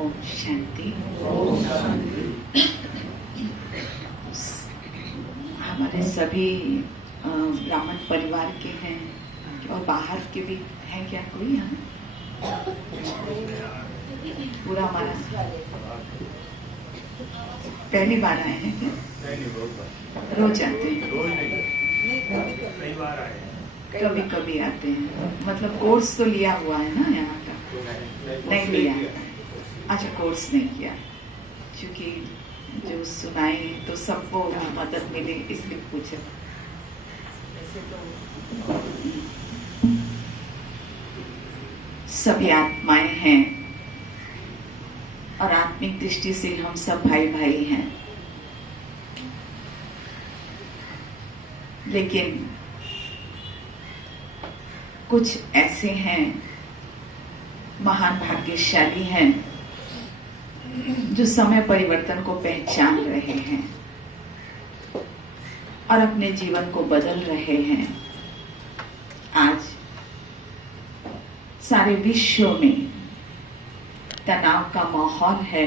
ओम शांति। हमारे सभी ब्राह्मण परिवार के हैं और बाहर के भी हैं क्या कोई यहाँ? पूरा हमारा पहली बार आए हैं क्या? रोज आते हैं? कभी कभी आते हैं। मतलब कोर्स तो लिया हुआ है ना यहाँ का? नहीं लिया। अच्छा, कोर्स नहीं किया, क्योंकि जो सुनाए तो सबको मदद मिले इसलिए पूछा। सभी आत्माएं हैं और आत्मिक दृष्टि से हम सब भाई भाई हैं, लेकिन कुछ ऐसे हैं महान भाग्यशाली हैं जो समय परिवर्तन को पहचान रहे हैं और अपने जीवन को बदल रहे हैं। आज सारे विश्व में तनाव का माहौल है।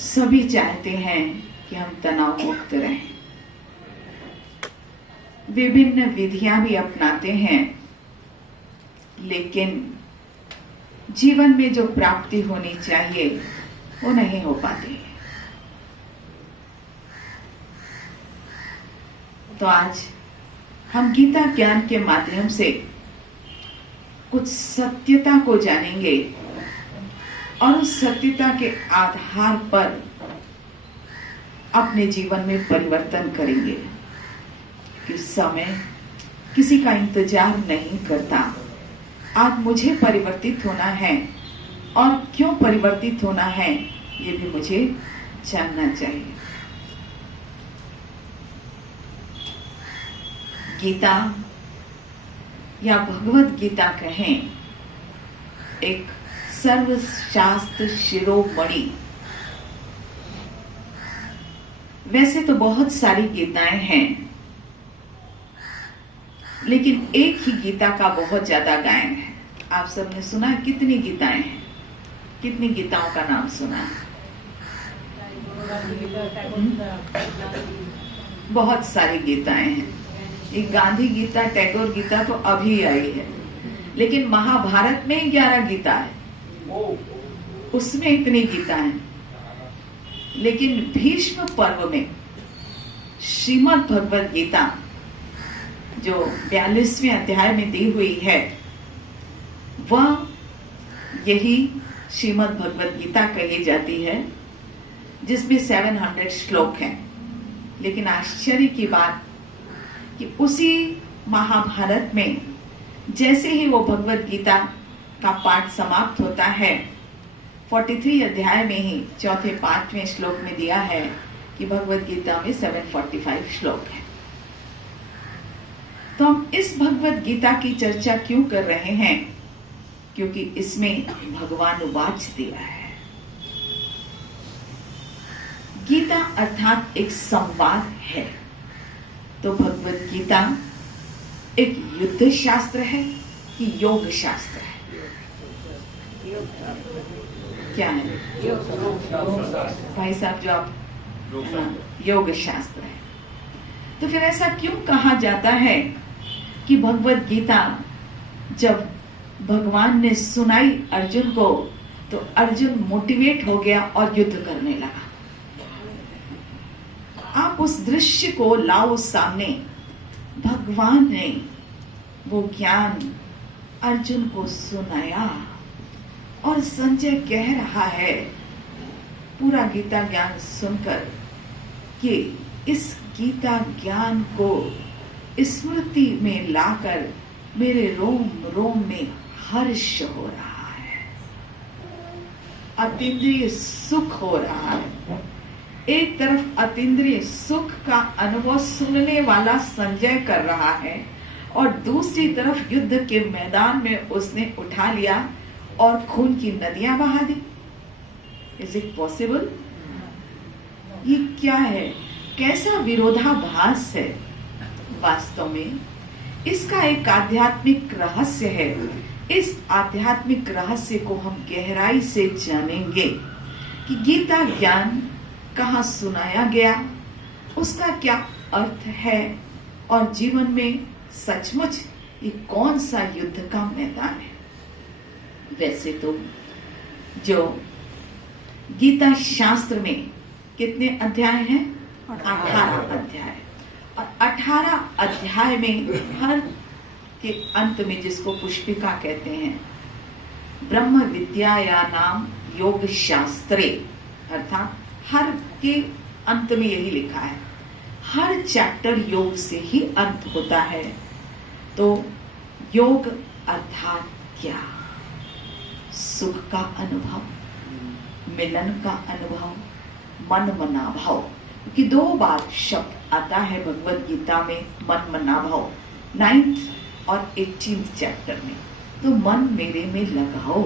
सभी चाहते हैं कि हम तनाव मुक्त रहें। विभिन्न विधियां भी अपनाते हैं, लेकिन जीवन में जो प्राप्ति होनी चाहिए वो नहीं हो पाती। तो आज हम गीता ज्ञान के माध्यम से कुछ सत्यता को जानेंगे और उस सत्यता के आधार पर अपने जीवन में परिवर्तन करेंगे कि समय किसी का इंतजार नहीं करता। आज मुझे परिवर्तित होना है और क्यों परिवर्तित होना है ये भी मुझे जानना चाहिए। गीता या भगवत गीता कहें, एक सर्वशास्त्र शिरोमणि। वैसे तो बहुत सारी गीताएं हैं, लेकिन एक ही गीता का बहुत ज्यादा गायन है। आप सबने सुना है? कितनी गीताएं हैं? कितनी गीताओं का नाम सुना है? बहुत सारी गीताएं हैं। ये गांधी गीता, टैगोर गीता तो अभी आई है, लेकिन महाभारत में 11 गीता है, उसमें इतनी गीता है। लेकिन भीष्म पर्व में श्रीमद् भगवद गीता जो 42वें अध्याय में दी हुई है, वह यही श्रीमद् भगवद गीता कही जाती है, जिसमें 700 श्लोक हैं। लेकिन आश्चर्य की बात कि उसी महाभारत में जैसे ही वो भगवद गीता का पाठ समाप्त होता है, 43 अध्याय में ही चौथे 5वें श्लोक में दिया है कि भगवद गीता में 745 श्लोक है। तो हम इस भगवद गीता की चर्चा क्यों कर रहे हैं? क्योंकि इसमें भगवान उवाच दिया है। गीता अर्थात एक संवाद है। तो भगवद गीता एक युद्ध शास्त्र है कि योग शास्त्र है? क्या है भाई साहब? जो आप योग शास्त्र है। तो फिर ऐसा क्यों कहा जाता है कि भगवद गीता जब भगवान ने सुनाई अर्जुन को, तो अर्जुन मोटिवेट हो गया और युद्ध करने लगा। आप उस दृश्य को लाओ सामने। भगवान ने वो ज्ञान अर्जुन को सुनाया और संजय कह रहा है पूरा गीता ज्ञान सुनकर कि इस गीता ज्ञान को स्मृति में लाकर मेरे रोम रोम में हर्ष हो रहा है, अतीन्द्रिय सुख हो रहा है। एक तरफ अतीन्द्रिय सुख का अनुभव सुनने वाला संजय कर रहा है और दूसरी तरफ युद्ध के मैदान में उसने उठा लिया और खून की नदियां बहा दी। Is it possible? ये क्या है? कैसा विरोधाभास है? वास्तव में इसका एक आध्यात्मिक रहस्य है इस आध्यात्मिक रहस्य को हम गहराई से जानेंगे कि गीता ज्ञान कहाँ सुनाया गया, उसका क्या अर्थ है और जीवन में सचमुच ये कौन सा युद्ध का मैदान है। वैसे तो जो गीता शास्त्र में कितने अध्याय हैं? 18 अध्याय। और 18 अध्याय में हर के अंत में, जिसको पुष्पिका कहते हैं, ब्रह्म विद्या नाम योग शास्त्रे, अर्थात हर के अंत में यही लिखा है। हर चैप्टर योग से ही अंत होता है। तो योग अर्थात क्या? सुख का अनुभव, मिलन का अनुभव, मन मनाभाव। क्योंकि 2 बार शब्द आता है भगवत गीता में, मन मनाभाव, 9th और 18th चैप्टर में। तो मन मेरे में लगाओ।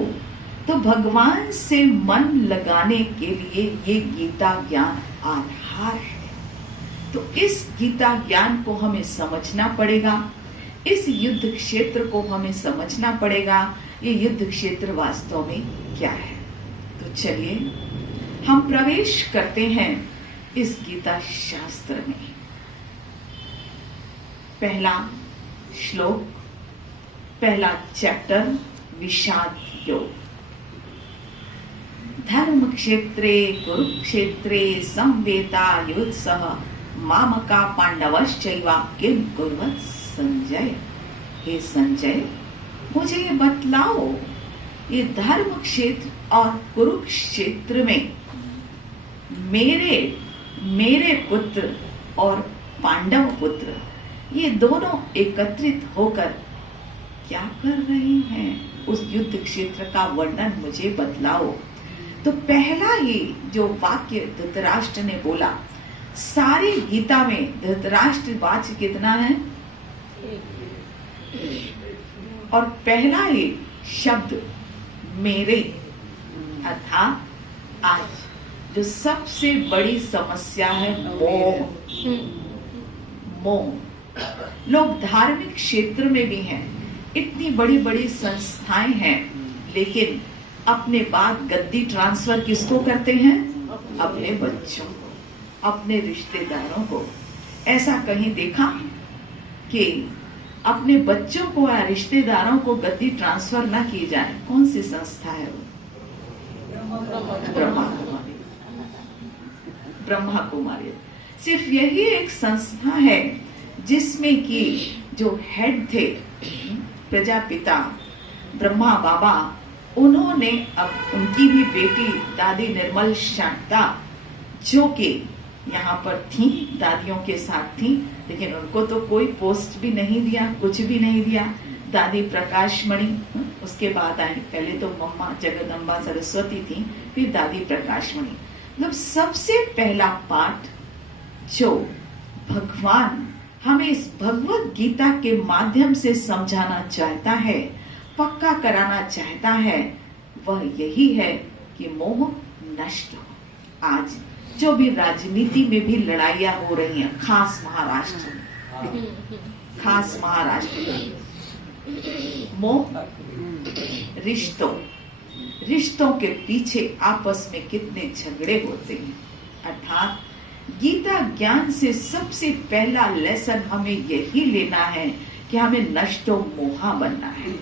तो भगवान से मन लगाने के लिए ये गीता ज्ञान आधार है। तो इस गीता ज्ञान को हमें समझना पड़ेगा, इस युद्ध क्षेत्र को हमें समझना पड़ेगा। ये युद्ध क्षेत्र वास्तव में क्या है? तो चलिए हम प्रवेश करते हैं इस गीता शास्त्र में। पहला श्लोक, पहला चैप्टर, विषाद योग। धर्म क्षेत्रे कुरुक्षेत्रे संवेता युत्सः मामका पांडवश्चैव किम कुर्वत् संजय। हे संजय, मुझे ये बतलाओ, ये धर्म क्षेत्र और कुरुक्षेत्र में मेरे पुत्र और पांडव पुत्र, ये दोनों एकत्रित होकर क्या कर रहे हैं? उस युद्ध क्षेत्र का वर्णन मुझे बतलाओ। तो पहला ही जो वाक्य धृतराष्ट्र ने बोला, सारी गीता में धृतराष्ट्र वाच्य कितना है? और पहला ही शब्द मेरे, अर्थात आज जो सबसे बड़ी समस्या है मोह। मोह। लोग धार्मिक क्षेत्र में भी हैं, इतनी बड़ी बड़ी संस्थाएं हैं, लेकिन अपने बाद गद्दी ट्रांसफर किसको करते हैं? अपने बच्चों को, अपने रिश्तेदारों को। ऐसा कहीं देखा कि अपने बच्चों को या रिश्तेदारों को गद्दी ट्रांसफर ना की जाए? कौन सी संस्था है वो? ब्रह्मा कुमारी। ब्रह्मा कुमारी सिर्फ यही एक संस्था है जिसमें कि जो हेड थे प्रजापिता ब्रह्मा बाबा, उन्होंने अब उनकी भी बेटी दादी निर्मल शांता, जो कि यहाँ पर थी, दादियों के साथ थी, लेकिन उनको तो कोई पोस्ट भी नहीं दिया, कुछ भी नहीं दिया। दादी प्रकाशमणि उसके बाद आई। पहले तो मम्मा जगदम्बा सरस्वती थी, फिर दादी प्रकाशमणि। मतलब सबसे पहला पाठ जो भगवान हमें इस भगवत गीता के माध्यम से समझाना चाहता है, पक्का कराना चाहता है, वह यही है कि मोह नष्ट हो। आज जो भी राजनीति में भी लड़ाइयां हो रही हैं, खास महाराष्ट्र में, मोह, रिश्तों के पीछे आपस में कितने झगड़े होते हैं। अर्थात गीता ज्ञान से सबसे पहला लेसन हमें यही लेना है कि हमें नष्टो मोहा बनना है,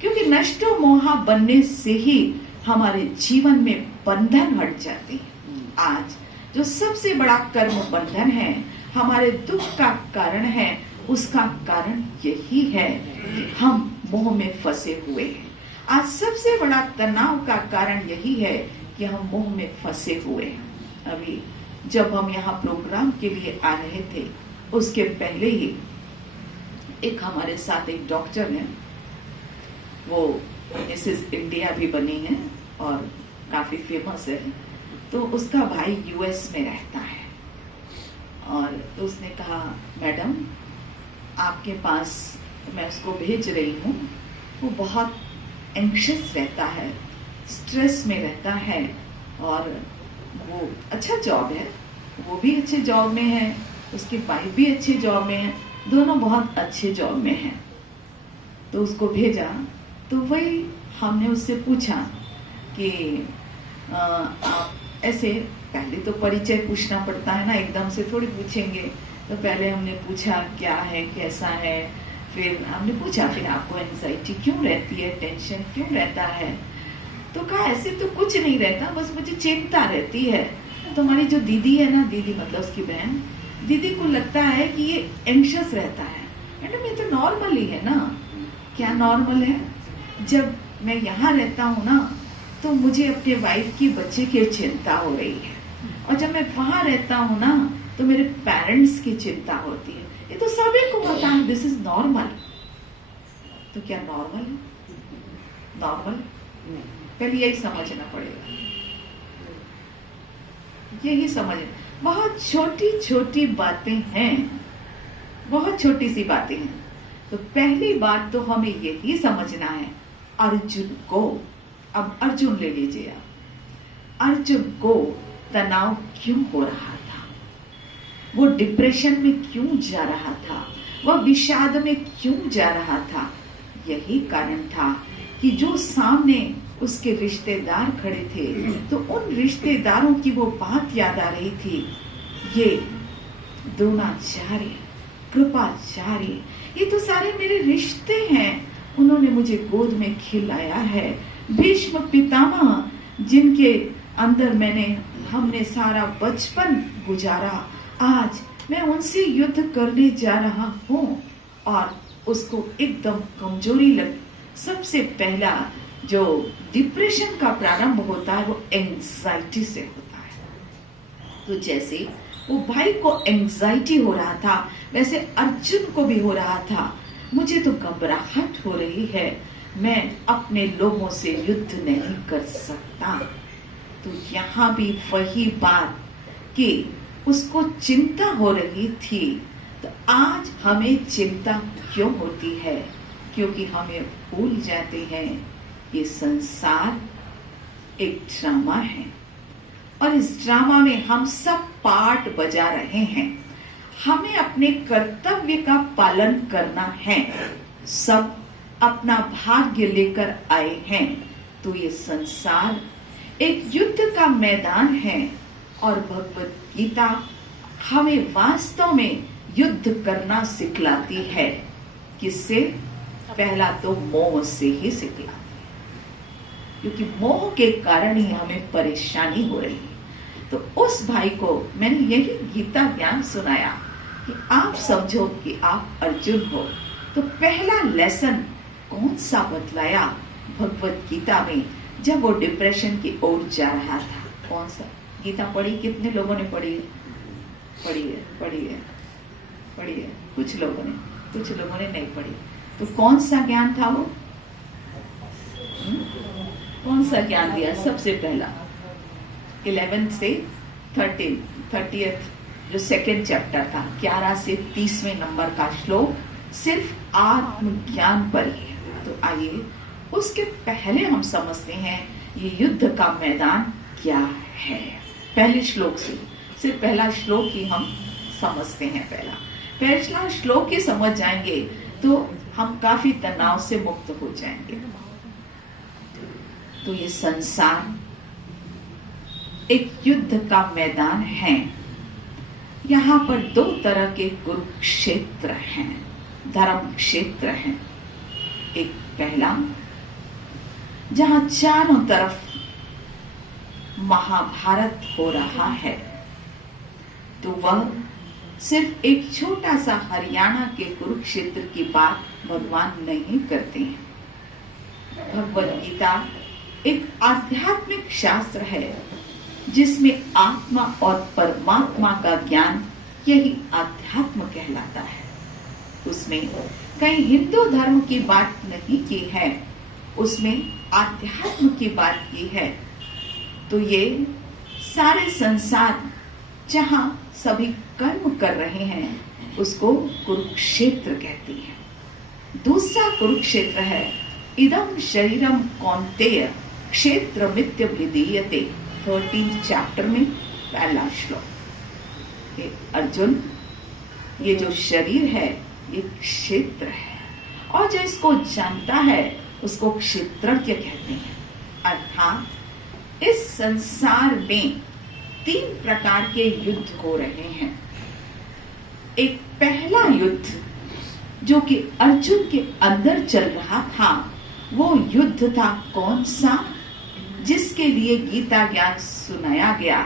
क्योंकि नष्टो मोहा बनने से ही हमारे जीवन में बंधन हट जाते हैं। आज जो सबसे बड़ा कर्म बंधन है, हमारे दुख का कारण है, उसका कारण यही है कि हम मोह में फंसे हुए हैं। आज सबसे बड़ा तनाव का कारण यही है कि हम मोह में फंसे हुए हैं। अभी जब हम यहाँ प्रोग्राम के लिए आ रहे थे, उसके पहले ही एक हमारे साथ एक डॉक्टर है, वो मिसेस इंडिया भी बनी है और काफी फेमस है। तो उसका भाई यूएस में रहता है, और तो उसने कहा, मैडम आपके पास मैं उसको भेज रही हूँ, वो बहुत एंग्शियस रहता है, स्ट्रेस में रहता है, और वो अच्छा जॉब है, वो भी अच्छे जॉब में है, उसकी वाइफ भी अच्छे जॉब में है, दोनों बहुत अच्छे जॉब में हैं। तो उसको भेजा तो वही हमने उससे पूछा कि आप ऐसे, पहले तो परिचय पूछना पड़ता है ना, एकदम से थोड़ी पूछेंगे। तो पहले हमने पूछा क्या है, कैसा है, फिर हमने पूछा फिर आपको एंजाइटी क्यों रहती है, टेंशन क्यों रहता है। तो कहा ऐसे तो कुछ नहीं रहता, बस मुझे चिंता रहती है। तुम्हारी जो दीदी है ना, दीदी मतलब उसकी बहन, दीदी को लगता है कि ये एंशियस रहता है। मैडम ये तो नॉर्मल ही है ना। क्या नॉर्मल है? जब मैं यहाँ रहता हूँ ना तो मुझे अपने वाइफ की, बच्चे की चिंता हो रही है, और जब मैं वहां रहता हूँ ना तो मेरे पेरेंट्स की चिंता होती है। ये तो सभी को पता है, दिस इज नॉर्मल। तो क्या नॉर्मल है? नॉर्मल पहले यही समझना पड़ेगा, यही समझना। बहुत छोटी छोटी बातें हैं, बहुत छोटी सी बातें हैं। तो पहली बात तो हमें यही समझना है, अर्जुन को, अब अर्जुन ले लीजिए आप, अर्जुन को तनाव क्यों हो रहा था, वो डिप्रेशन में क्यों जा रहा था, वह विषाद में क्यों जा रहा था। यही कारण था कि जो सामने उसके रिश्तेदार खड़े थे, तो उन रिश्तेदारों की वो बात याद आ रही थी, ये द्रोणाचार्य, कृपाचार्य, ये तो सारे मेरे रिश्ते हैं, उन्होंने मुझे गोद में खिलाया है। भीष्म पितामह, जिनके अंदर हमने सारा बचपन गुजारा, आज मैं उनसे युद्ध करने जा रहा हूँ। और उसको एकदम कमजोरी लग। सबसे पहला जो डिप्रेशन का प्रारंभ होता है वो एंजाइटी से होता है। तो जैसे वो भाई को एंजाइटी हो रहा था, वैसे अर्जुन को भी हो रहा था, मुझे तो घबराहट हो रही है, मैं अपने लोगों से युद्ध नहीं कर सकता। तो यहाँ भी वही बात कि उसको चिंता हो रही थी। तो आज हमें चिंता क्यों होती है? क्योंकि हमें भूल जाते हैं ये संसार एक ड्रामा है, और इस ड्रामा में हम सब पार्ट बजा रहे हैं। हमें अपने कर्तव्य का पालन करना है। सब अपना भाग्य लेकर आए हैं। तो ये संसार एक युद्ध का मैदान है, और भगवत गीता हमें वास्तव में युद्ध करना सिखलाती है। किससे? पहला तो मोह से ही सिखलाती है, क्योंकि मोह के कारण ही हमें परेशानी हो रही है। तो उस भाई को मैंने यही गीता ज्ञान सुनाया कि आप समझो कि आप अर्जुन हो। तो पहला लेसन कौन सा बतलाया भगवत गीता में, जब वो डिप्रेशन की ओर जा रहा था? कौन सा? गीता पढ़ी? कितने लोगों ने पढ़ी है? पढ़ी है, पढ़ी है, पढ़ी है। कुछ लोगों ने नहीं पढ़ी। तो कौन सा ज्ञान था वो? कौन सा ज्ञान दिया सबसे पहला? 11 से 30 जो सेकेंड चैप्टर था, 11 से 30वें नंबर का श्लोक सिर्फ आत्मज्ञान पर ही है। तो आइए उसके पहले हम समझते हैं ये युद्ध का मैदान क्या है। पहले श्लोक से, सिर्फ पहला श्लोक ही हम समझते हैं। पहला श्लोक ही समझ जाएंगे तो हम काफी तनाव से मुक्त हो जाएंगे। तो ये संसार एक युद्ध का मैदान है। यहाँ पर दो तरह के कुरुक्षेत्र हैं, धर्म क्षेत्र हैं। एक पहला जहाँ चारों तरफ महाभारत हो रहा है, तो वह सिर्फ एक छोटा सा हरियाणा के कुरुक्षेत्र की बात भगवान नहीं करते हैं। भगवत गीता एक आध्यात्मिक शास्त्र है जिसमें आत्मा और परमात्मा का ज्ञान, यही अध्यात्म कहलाता है। उसमें कहीं हिंदू धर्म की बात नहीं की है, उसमें आध्यात्म की बात की है। तो ये सारे संसार जहाँ सभी कर्म कर रहे हैं उसको कुरुक्षेत्र कहती है। दूसरा कुरुक्षेत्र है इदं शरीरम कौन्तेय क्षेत्रमित्य विधीयते, 13 चैप्टर में पहला श्लोक। अर्जुन, ये जो शरीर है ये क्षेत्र है, और जो इसको जानता है उसको क्षेत्रज्ञ कहते हैं। अर्थात इस संसार में 3 प्रकार के युद्ध हो रहे हैं। एक पहला युद्ध जो कि अर्जुन के अंदर चल रहा था, वो युद्ध था कौन सा, जिसके लिए गीता ज्ञान सुनाया गया।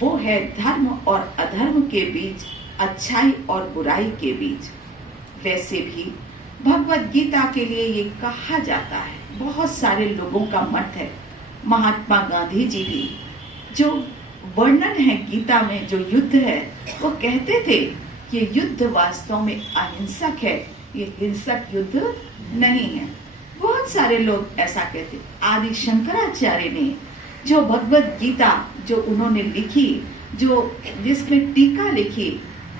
वो है धर्म और अधर्म के बीच, अच्छाई और बुराई के बीच। वैसे भी भगवत गीता के लिए ये कहा जाता है, बहुत सारे लोगों का मत है, महात्मा गांधी जी भी जो वर्णन है गीता में, जो युद्ध है, वो कहते थे कि युद्ध वास्तव में अहिंसक है, ये हिंसक युद्ध नहीं है। बहुत सारे लोग ऐसा कहते। आदि शंकराचार्य ने जो भगवत गीता जो उन्होंने लिखी, जो जिसमें टीका लिखी,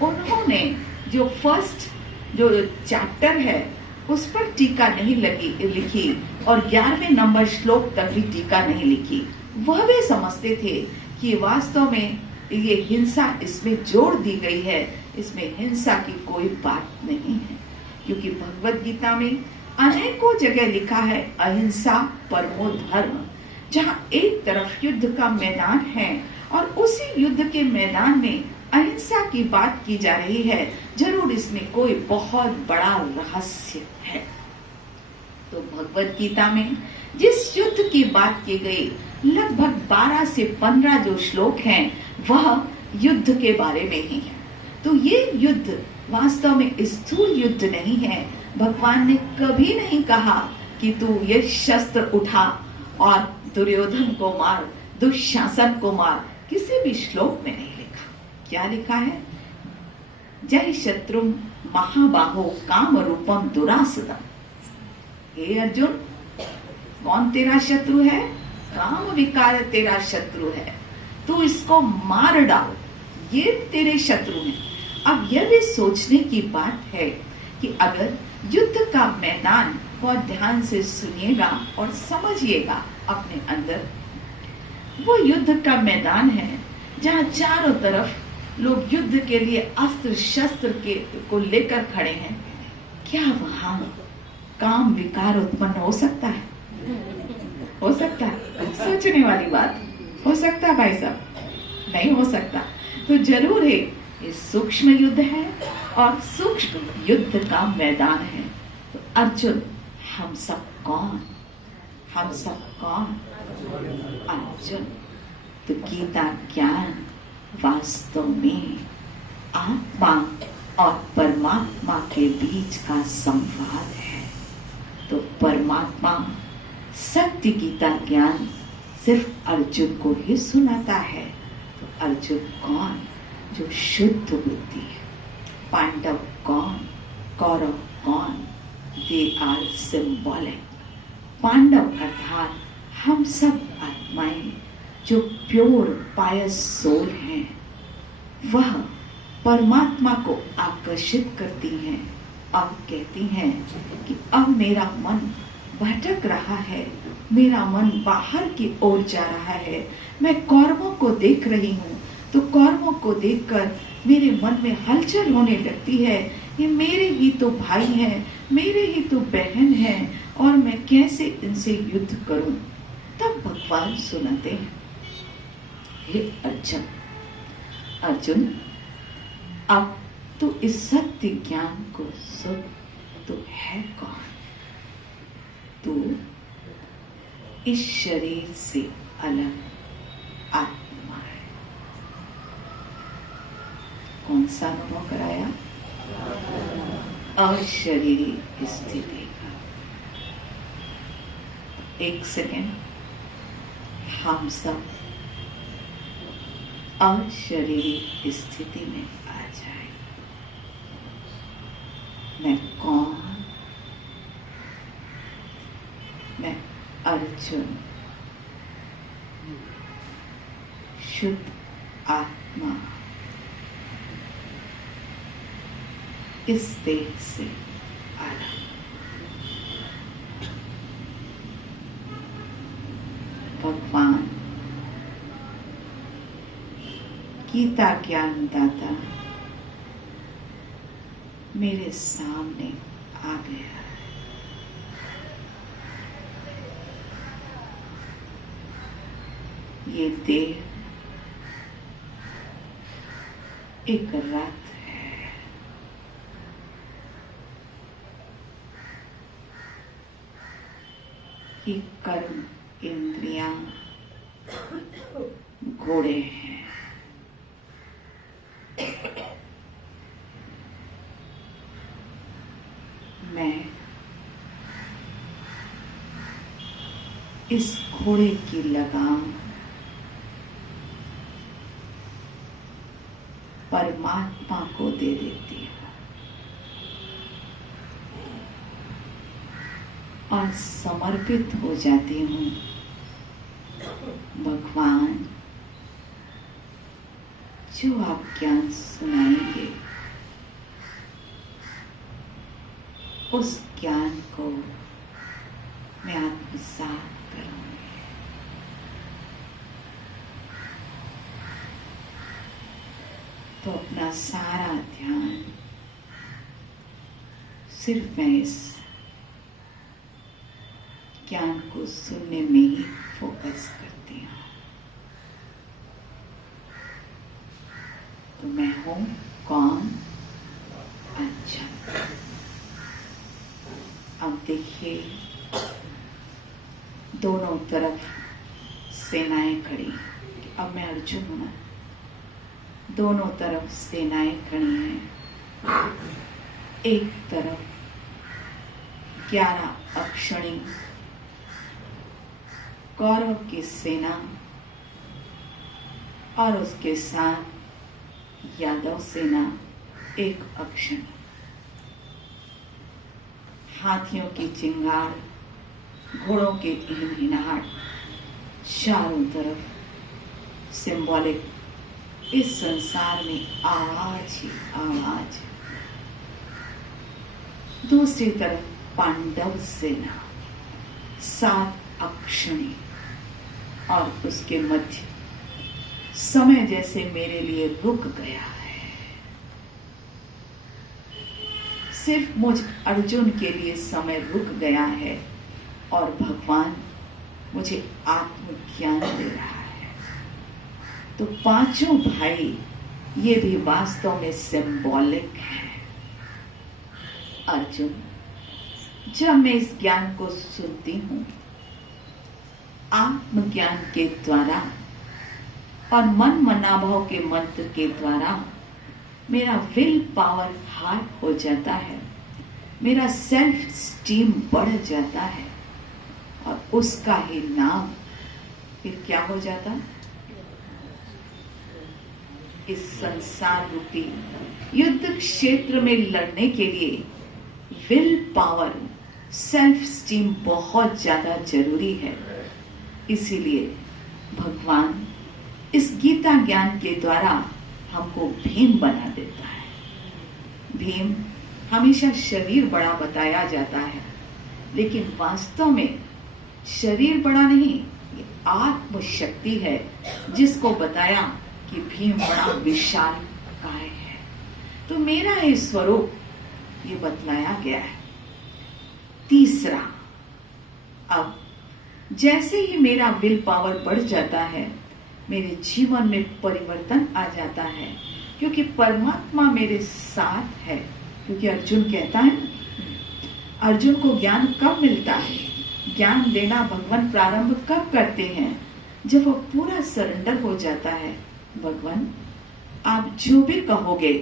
उन्होंने जो फर्स्ट जो चैप्टर है उस पर टीका नहीं लिखी और 11वें नंबर श्लोक तक भी टीका नहीं लिखी। वह भी समझते थे कि वास्तव में ये हिंसा इसमें जोड़ दी गई है, इसमें हिंसा की कोई बात नहीं है, क्योंकि भगवत गीता में अनेकों जगह लिखा है अहिंसा परमो धर्म। जहाँ एक तरफ युद्ध का मैदान है और उसी युद्ध के मैदान में अहिंसा की बात की जा रही है, जरूर इसमें कोई बहुत बड़ा रहस्य है। तो भगवत गीता में जिस युद्ध की बात की गई, लगभग 12 से 15 जो श्लोक हैं, वह युद्ध के बारे में ही है। तो ये युद्ध वास्तव में स्थूल युद्ध नहीं है। भगवान ने कभी नहीं कहा कि तू ये शस्त्र उठा और दुर्योधन को मार, दुशासन को मार, किसी भी श्लोक में नहीं लिखा। क्या लिखा है? जय शत्रु महाबाहो काम रूपम दुरासदम। हे अर्जुन, कौन तेरा शत्रु है? काम विकार तेरा शत्रु है, तू इसको मार डाल, ये तेरे शत्रु हैं। अब यह भी सोचने की बात है कि अगर युद्ध का मैदान बहुत ध्यान से सुनिएगा और समझिएगा अपने अंदर, वो युद्ध का मैदान है जहाँ चारों तरफ लोग युद्ध के लिए अस्त्र शस्त्र को लेकर खड़े हैं। क्या वहां काम विकार उत्पन्न हो सकता है? हो सकता है? सोचने वाली बात। हो सकता है भाई साहब? नहीं हो सकता। तो जरूर है ये सूक्ष्म युद्ध है और सूक्ष्म युद्ध का मैदान है। तो अर्जुन, हम सब कौन? हम सब कौन? अर्जुन। तो गीता ज्ञान वास्तव में आत्मा और परमात्मा के बीच का संवाद है। तो परमात्मा सत्य गीता ज्ञान सिर्फ अर्जुन को ही सुनाता है। तो अर्जुन कौन? जो शुद्ध बुद्धि है। पांडव कौन? कौरव कौन? They are symbolic. पांडव अर्थात हम सब आत्माएं जो प्योर पायस सोल हैं, वह परमात्मा को आकर्षित करती हैं। अब कहती हैं कि अब मेरा मन भटक रहा है, मेरा मन बाहर की ओर जा रहा है, मैं कौरवों को देख रही हूँ, तो कौरवों को देखकर मेरे मन में हलचल होने लगती है। ये मेरे ही तो भाई हैं, मेरे ही तो बहन हैं, और मैं कैसे इनसे युद्ध करूं? तब भगवान सुनाते हैं, हे अर्जुन, अर्जुन अब तू इस सत्य ज्ञान को सुन। तू है कौन? तू इस शरीर से अलग आत्मा है। कौन सा अनुभव कराया? अशरीरी स्थिति का। एक सेकेंड, हम सब अशरीरी स्थिति में आ जाए। मैं कौन? मैं अर्जुन, शुद्ध आत्मा, इस देह से अलग। भगवान गीता ज्ञान दाता मेरे सामने आ गया है। ये देह एक रथ है। ये कर्म इंद्रियां घोड़े हैं। मैं इस घोड़े की लगाम परमात्मा को दे देती हूँ और समर्पित हो जाती हूँ। भगवान, जो आप ज्ञान सुनाएंगे उस ज्ञान को मैं आत्मसात करूंगी। तो अपना सारा ध्यान सिर्फ मैं इस ज्ञान को सुनने में ही फोकस करती हूँ। तो मैं हूँ कौन? अच्छा, अब देखिए दोनों तरफ सेनाएं खड़ी। अब मैं अर्जुन हूं ना, दोनों तरफ सेनाएं खड़ी हैं। एक तरफ 11 अक्षणी कौरव की सेना और उसके साथ यादव सेना 1 अक्षणी। हाथियों की चिंगार, घोड़ों की हिनहिनाहट, चारों तरफ सिंबॉलिक। इस संसार में आवाज ही आवाज। दूसरी तरफ पांडव सेना 7 अक्षणी और उसके मध्य समय जैसे मेरे लिए रुक गया है। सिर्फ मुझ अर्जुन के लिए समय रुक गया है और भगवान मुझे आत्मज्ञान दे रहा है। तो पांचों भाई ये भी वास्तव में सिंबॉलिक है। अर्जुन, जब मैं इस ज्ञान को सुनती हूँ आत्मज्ञान के द्वारा और मन मनाभाव के मंत्र के द्वारा, मेरा विल पावर हार्ड हो जाता है, मेरा सेल्फ स्टीम बढ़ जाता है और उसका ही नाम फिर क्या हो जाता? इस संसार रूपी युद्ध क्षेत्र में लड़ने के लिए विल पावर, सेल्फ स्टीम बहुत ज्यादा जरूरी है। इसीलिए भगवान इस गीता ज्ञान के द्वारा हमको भीम बना देता है। भीम हमेशा शरीर बड़ा बताया जाता है, लेकिन वास्तव में शरीर बड़ा नहीं, ये आत्म शक्ति है जिसको बताया कि भीम बड़ा विशाल काय है। तो मेरा ये स्वरूप ये बतलाया गया है। तीसरा, अब जैसे ही मेरा विल पावर बढ़ जाता है, मेरे जीवन में परिवर्तन आ जाता है, क्योंकि परमात्मा मेरे साथ है। क्योंकि अर्जुन कहता है, अर्जुन को ज्ञान कब मिलता है? ज्ञान देना भगवान प्रारंभ कब करते हैं? जब वो पूरा सरेंडर हो जाता है। भगवान, आप जो भी कहोगे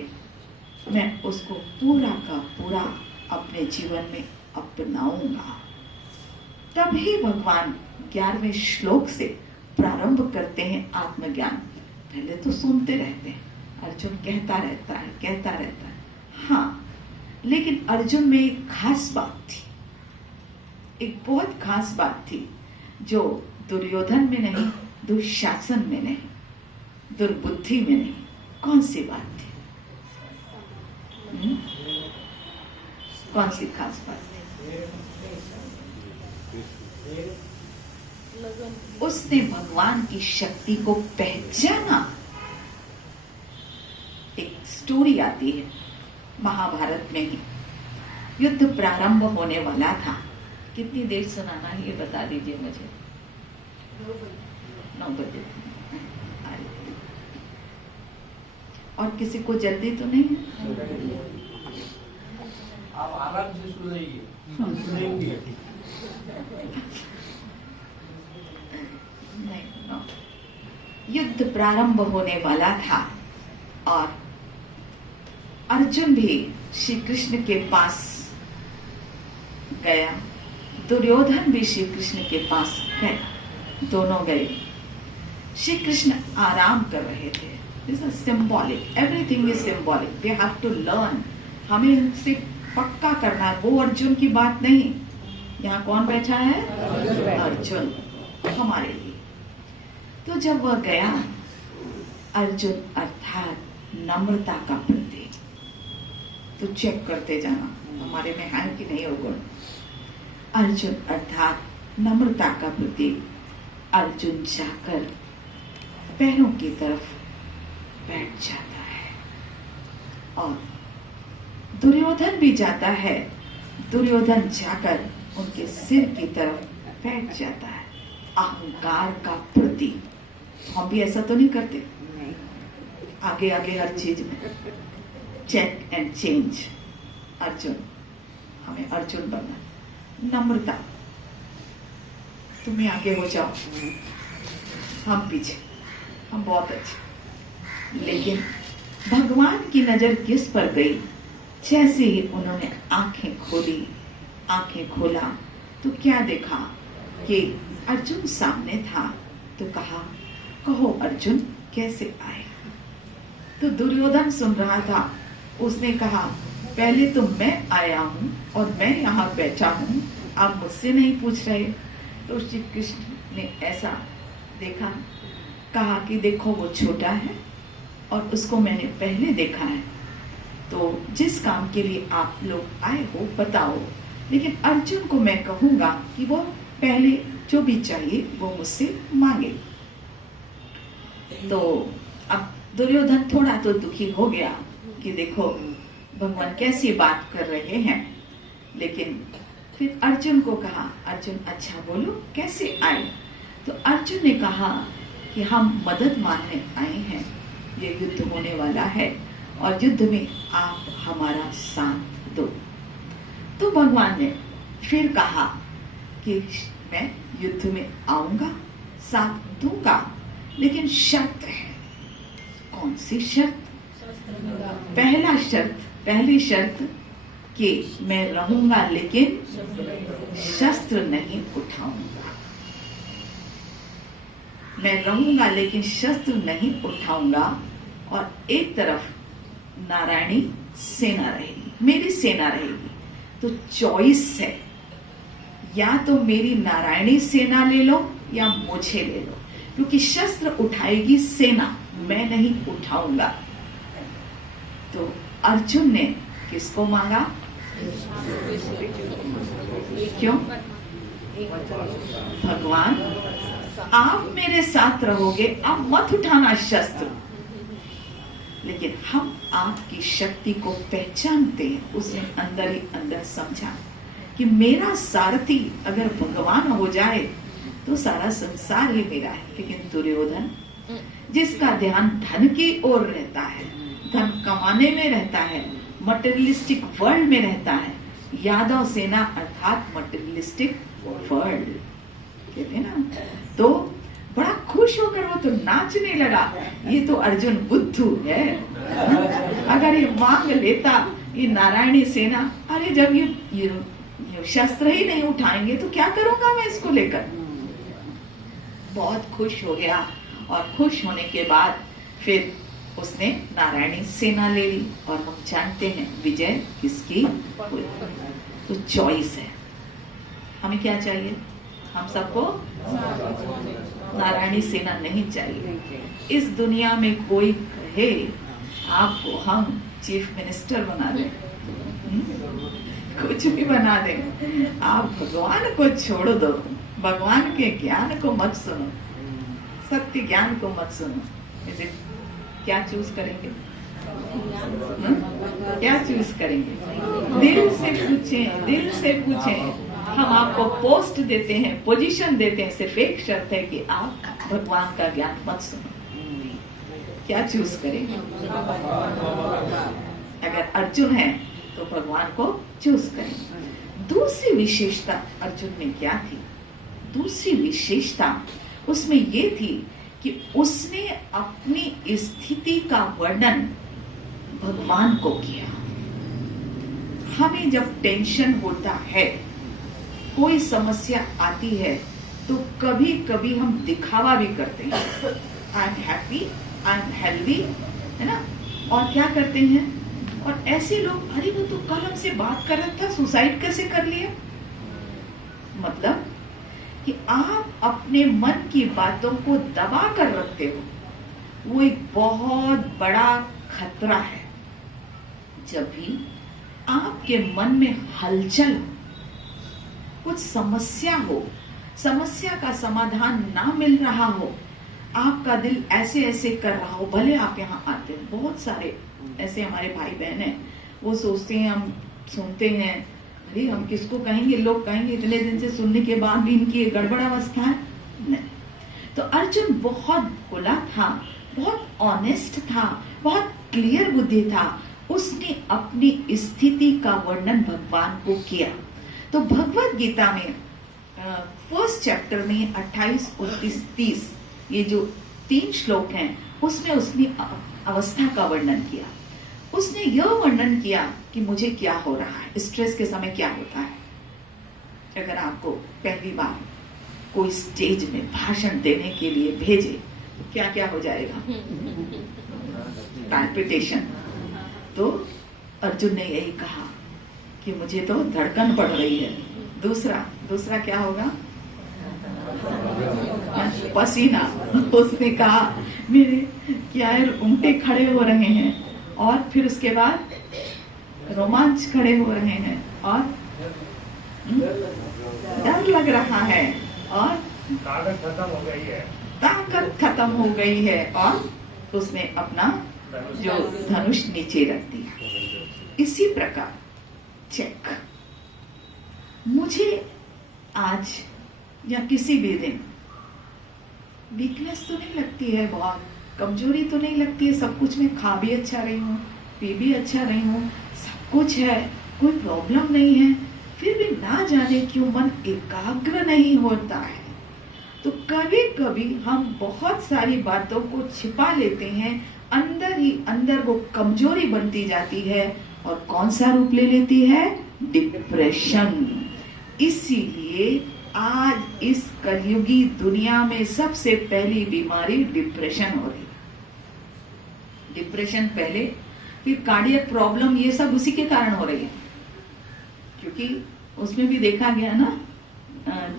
मैं उसको पूरा का पूरा अपने जीवन में अपनाऊंगा। तभी भगवान 11वें श्लोक से प्रारंभ करते हैं आत्मज्ञान। पहले तो सुनते रहते हैं, अर्जुन कहता रहता है। हाँ, लेकिन अर्जुन में एक खास बात थी, एक बहुत खास बात थी जो दुर्योधन में नहीं, दुशासन में नहीं, दुर्बुद्धि में नहीं। कौन सी बात थी? कौन सी खास बात थी? उसने भगवान की शक्ति को पहचाना। एक स्टोरी आती है महाभारत में ही, युद्ध प्रारंभ होने वाला था। कितनी देर सुनाना है ये बता दीजिए मुझे। 9 बजे। और किसी को जल्दी तो नहीं है? आप आराम से सुनेंगे, हम सुनेंगे। नहीं, no। युद्ध प्रारंभ होने वाला था और अर्जुन भी श्री कृष्ण के पास गया, दुर्योधन भी श्री कृष्ण के पास गए, दोनों गए। श्री कृष्ण आराम कर रहे थे। This is symbolic. Everything is symbolic. We have to learn. हमें इनसे पक्का करना है। वो अर्जुन की बात नहीं। यहाँ कौन बैठा है? अर्जुन हमारे लिए। तो जब वह गया, अर्जुन अर्थात नम्रता का प्रतीक, तो चेक करते जाना हमारे में है कि नहीं होगा। अर्जुन अर्थात नम्रता का प्रतीक, अर्जुन जाकर पैरों की तरफ बैठ जाता है और दुर्योधन भी जाता है। दुर्योधन जाकर उनके सिर की तरफ बैठ जाता है। अहंकार का प्रतीक। हम भी ऐसा तो नहीं करते? आगे आगे हर चीज में चेक एंड चेंज। अर्जुन, हमें अर्जुन बनना। नम्रता, तुम्हें आगे हो जाओ, हम पीछे, हम बहुत अच्छे। लेकिन भगवान की नजर किस पर गई? जैसे ही उन्होंने आंखें खोली, आंखें खोला तो क्या देखा कि अर्जुन सामने था। तो कहा, कहो अर्जुन कैसे आए? तो दुर्योधन सुन रहा था। उसने कहा, पहले तो मैं आया हूँ और मैं यहाँ बैठा हूँ, आप मुझसे नहीं पूछ रहे। तो श्री कृष्ण ने ऐसा देखा, कहा कि देखो वो छोटा है और उसको मैंने पहले देखा है, तो जिस काम के लिए आप लोग आए हो बताओ। लेकिन अर्जुन को मैं कहूंगा कि वो पहले जो भी चाहिए वो मुझसे मांगे। तो अब दुर्योधन थोड़ा तो दुखी हो गया कि देखो भगवान कैसी बात कर रहे हैं। लेकिन फिर अर्जुन को कहा, अर्जुन अच्छा बोलो कैसे आए? तो अर्जुन ने कहा कि हम मदद मांगने आए हैं, ये युद्ध होने वाला है और युद्ध में आप हमारा साथ दो। तो भगवान ने फिर कहा कि मैं युद्ध में आऊंगा, साथ दूंगा, लेकिन शर्त है। कौन सी शर्त? पहली शर्त कि मैं रहूंगा लेकिन शस्त्र नहीं उठाऊंगा। मैं रहूंगा लेकिन शस्त्र नहीं उठाऊंगा और एक तरफ नारायणी सेना रहेगी, मेरी सेना रहेगी। तो चॉइस है, या तो मेरी नारायणी सेना ले लो या मुझे ले लो, क्योंकि शस्त्र उठाएगी सेना, मैं नहीं उठाऊंगा। तो अर्जुन ने किसको मांगा? क्यों? भगवान आप मेरे साथ रहोगे, आप मत उठाना शस्त्र। लेकिन हम आपकी शक्ति को पहचानते हैं। उसने अंदर ही अंदर समझा कि मेरा सारथी अगर भगवान हो जाए तो सारा संसार ही मेरा है। लेकिन दुर्योधन, जिसका ध्यान धन की ओर रहता है, धन कमाने में रहता है, मटेरियलिस्टिक वर्ल्ड में रहता है, यादव सेना अर्थात मटेरियलिस्टिक वर्ल्ड कहते हैं ना, तो बड़ा खुश होकर वो तो नाचने लगा। ये तो अर्जुन बुद्धू है, अगर ये मांग लेता ये नारायणी सेना, अरे जब ये शस्त्र ही नहीं उठाएंगे तो क्या करूंगा मैं इसको लेकर। बहुत खुश हो गया और खुश होने के बाद फिर उसने नारायणी सेना ले ली और हम जानते हैं विजय किसकी हुई। तो चॉइस है, हमें क्या चाहिए? हम सबको नारायणी सेना नहीं चाहिए। इस दुनिया में कोई कहे आपको हम चीफ मिनिस्टर बना दें, कुछ भी बना दें, आप भगवान को छोड़ दो, भगवान के ज्ञान को मत सुनो, सत्य ज्ञान को मत सुनो। इसे क्या चूज करेंगे? क्या चूज करेंगे? दिल से पूछें, दिल से पूछें। हम आपको पोस्ट देते हैं, पोजीशन देते हैं, सिर्फ एक शर्त है कि आप भगवान का ज्ञान मत सुनो। क्या चूज करें? अगर अर्जुन है तो भगवान को चूज करें। दूसरी विशेषता अर्जुन में क्या थी? दूसरी विशेषता उसमें ये थी कि उसने अपनी स्थिति का वर्णन भगवान को किया। हमें जब टेंशन होता है, कोई समस्या आती है, तो कभी कभी हम दिखावा भी करते हैं, I am happy, I am healthy, है ना? और क्या करते हैं? और ऐसे लोग, अरे वो तो कल हमसे बात कर रहा था, सुसाइड कैसे कर लिया? मतलब कि आप अपने मन की बातों को दबा कर रखते हो, वो एक बहुत बड़ा खतरा है। जब भी आपके मन में हलचल हो, कुछ समस्या हो, समस्या का समाधान ना मिल रहा हो, आपका दिल ऐसे ऐसे कर रहा हो, भले आप यहाँ आते हैं, बहुत सारे ऐसे हमारे भाई बहन हैं, वो सोचते हैं, हम सुनते हैं, अरे हम किसको कहेंगे, लोग कहेंगे इतने दिन से सुनने के बाद भी इनकी गड़बड़ अवस्था है। नहीं, तो अर्जुन बहुत खुला था, बहुत ऑनेस्ट था, बहुत क्लियर बुद्धि था। उसने अपनी स्थिति का वर्णन भगवान को किया। तो भगवत गीता में फर्स्ट चैप्टर में 28, 29, 30 ये जो 3 श्लोक हैं, उसमें उसने अवस्था का वर्णन किया। उसने यह वर्णन किया कि मुझे क्या हो रहा है, स्ट्रेस के समय क्या होता है। अगर आपको पहली बार कोई स्टेज में भाषण देने के लिए भेजे, क्या क्या हो जाएगा? पैल्पिटेशन। तो अर्जुन ने यही कहा कि मुझे तो धड़कन बढ़ रही है। दूसरा क्या होगा? पसीना। उसने कहा मेरे क्या है, रोंगटे खड़े हो रहे हैं, और फिर उसके बाद रोमांच खड़े हो रहे हैं, और डर लग रहा है, और ताकत खत्म हो गई है, और उसने अपना जो धनुष नीचे रख दिया। इसी प्रकार चेक, मुझे आज या किसी भी दिन वीकनेस तो नहीं लगती है, बहुत कमजोरी तो नहीं लगती है, सब कुछ मैं खा भी अच्छा रही हूँ, पी भी अच्छा रही हूँ, सब कुछ है, कोई प्रॉब्लम नहीं है, फिर भी ना जाने क्यों मन एकाग्र नहीं होता है। तो कभी कभी हम बहुत सारी बातों को छिपा लेते हैं, अंदर ही अंदर वो कमजोरी बनती जाती है, और कौन सा रूप ले लेती है? डिप्रेशन। इसीलिए आज इस कलयुगी दुनिया में सबसे पहली बीमारी डिप्रेशन हो रही है। डिप्रेशन पहले, फिर कार्डियक प्रॉब्लम, ये सब उसी के कारण हो रही है, क्योंकि उसमें भी देखा गया ना,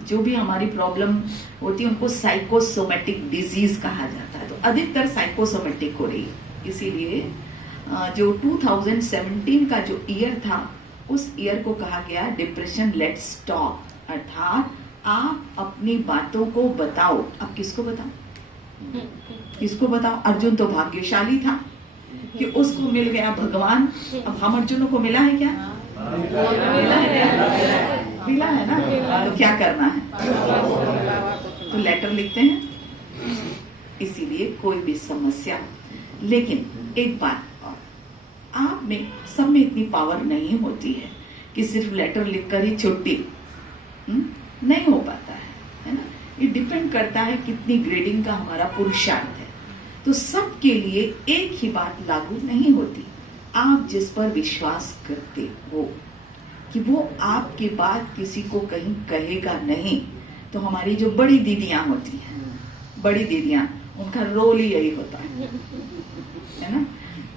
जो भी हमारी प्रॉब्लम होती है उनको साइकोसोमेटिक डिजीज कहा जाता है। तो अधिकतर साइकोसोमेटिक हो रही है। इसीलिए जो 2017 का जो ईयर था, उस ईयर को कहा गया डिप्रेशन लेट्स टॉक, अर्थात आप अपनी बातों को बताओ। अब किसको बताओ? किसको बताओ? अर्जुन तो भाग्यशाली था कि उसको मिल गया भगवान। अब हम अर्जुनों को मिला है क्या? मिला है ना? तो क्या करना है? तो लेटर लिखते हैं। इसीलिए कोई भी समस्या, लेकिन एक बात और, आप में सब में इतनी पावर नहीं होती है कि सिर्फ लेटर लिखकर ही छुट्टी नहीं हो पाता है ना? ये डिपेंड करता है कितनी ग्रेडिंग का हमारा पुरुषार्थ है। तो सबके लिए एक ही बात लागू नहीं होती। आप जिस पर विश्वास करते हो कि वो आपकी बात किसी को कहीं कहेगा नहीं, तो हमारी जो बड़ी दीदियां होती हैं, बड़ी दीदियां, उनका रोल ही यही होता है ना?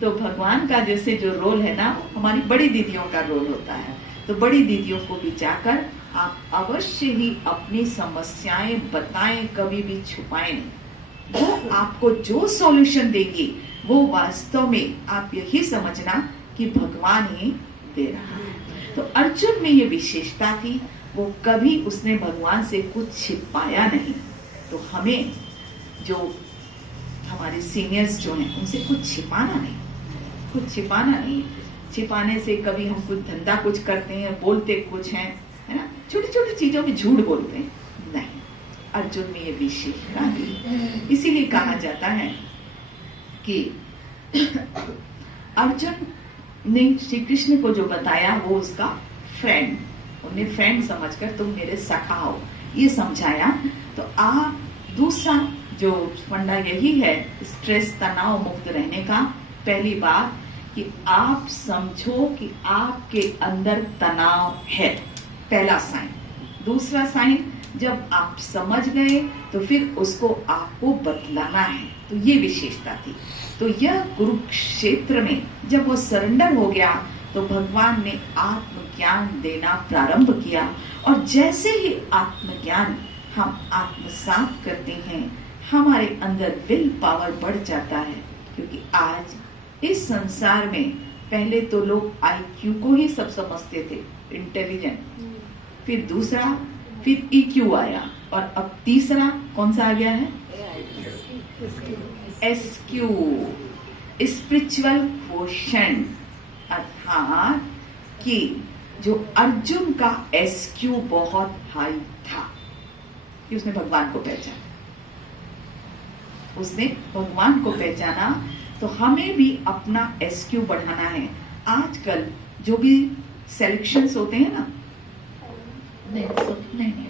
तो भगवान का जैसे जो रोल है ना, हमारी बड़ी दीदियों का रोल होता है। तो बड़ी दीदियों को भी जाकर आप अवश्य ही अपनी समस्याएं बताएं, कभी भी छुपाएं नहीं। वो आपको जो सॉल्यूशन देंगी, वो वास्तव में आप यही समझना कि भगवान ही दे रहा है। तो अर्जुन में ये विशेषता थी, वो कभी उसने भगवान से कुछ छिपाया नहीं। तो हमें जो हमारे सीनियर्स जो हैं, उनसे कुछ छिपाना नहीं, कुछ छिपाना नहीं। छिपाने से कभी हम कुछ धंधा कुछ करते हैं, बोलते कुछ हैं, है ना, छोटी छोटी चीजों में झूठ बोलते हैं, नहीं। अर्जुन में ये विशेषता थी। इसीलिए कहा जाता है कि अर्जुन ने श्री कृष्ण को जो बताया वो उसका फ्रेंड, उन्हें फ्रेंड समझकर तुम मेरे सखा हो ये समझाया। तो आप दूसरा जो फंडा यही है स्ट्रेस तनाव मुक्त रहने का। पहली बात कि आप समझो कि आपके अंदर तनाव है, पहला साइन। दूसरा साइन, जब आप समझ गए तो फिर उसको आपको बतलाना है, तो ये विशेषता थी। तो यह कुरुक्षेत्र में जब वो सरेंडर हो गया तो भगवान ने आत्मज्ञान देना प्रारंभ किया। और जैसे ही आत्मज्ञान हम आत्मसात करते हैं हमारे अंदर विल पावर बढ़ जाता है। क्योंकि आज इस संसार में पहले तो लोग IQ को ही सब समझते थे, इंटेलिजेंट, फिर दूसरा, फिर EQ आया, और अब तीसरा कौन सा आ गया है? SQ, spiritual quotient. अर्थात कि जो अर्जुन का SQ बहुत हाई था कि उसने भगवान को पहचाना, उसने भगवान को पहचाना। तो हमें भी अपना SQ बढ़ाना है। आजकल जो भी सिलेक्शंस होते हैं ना, नहीं,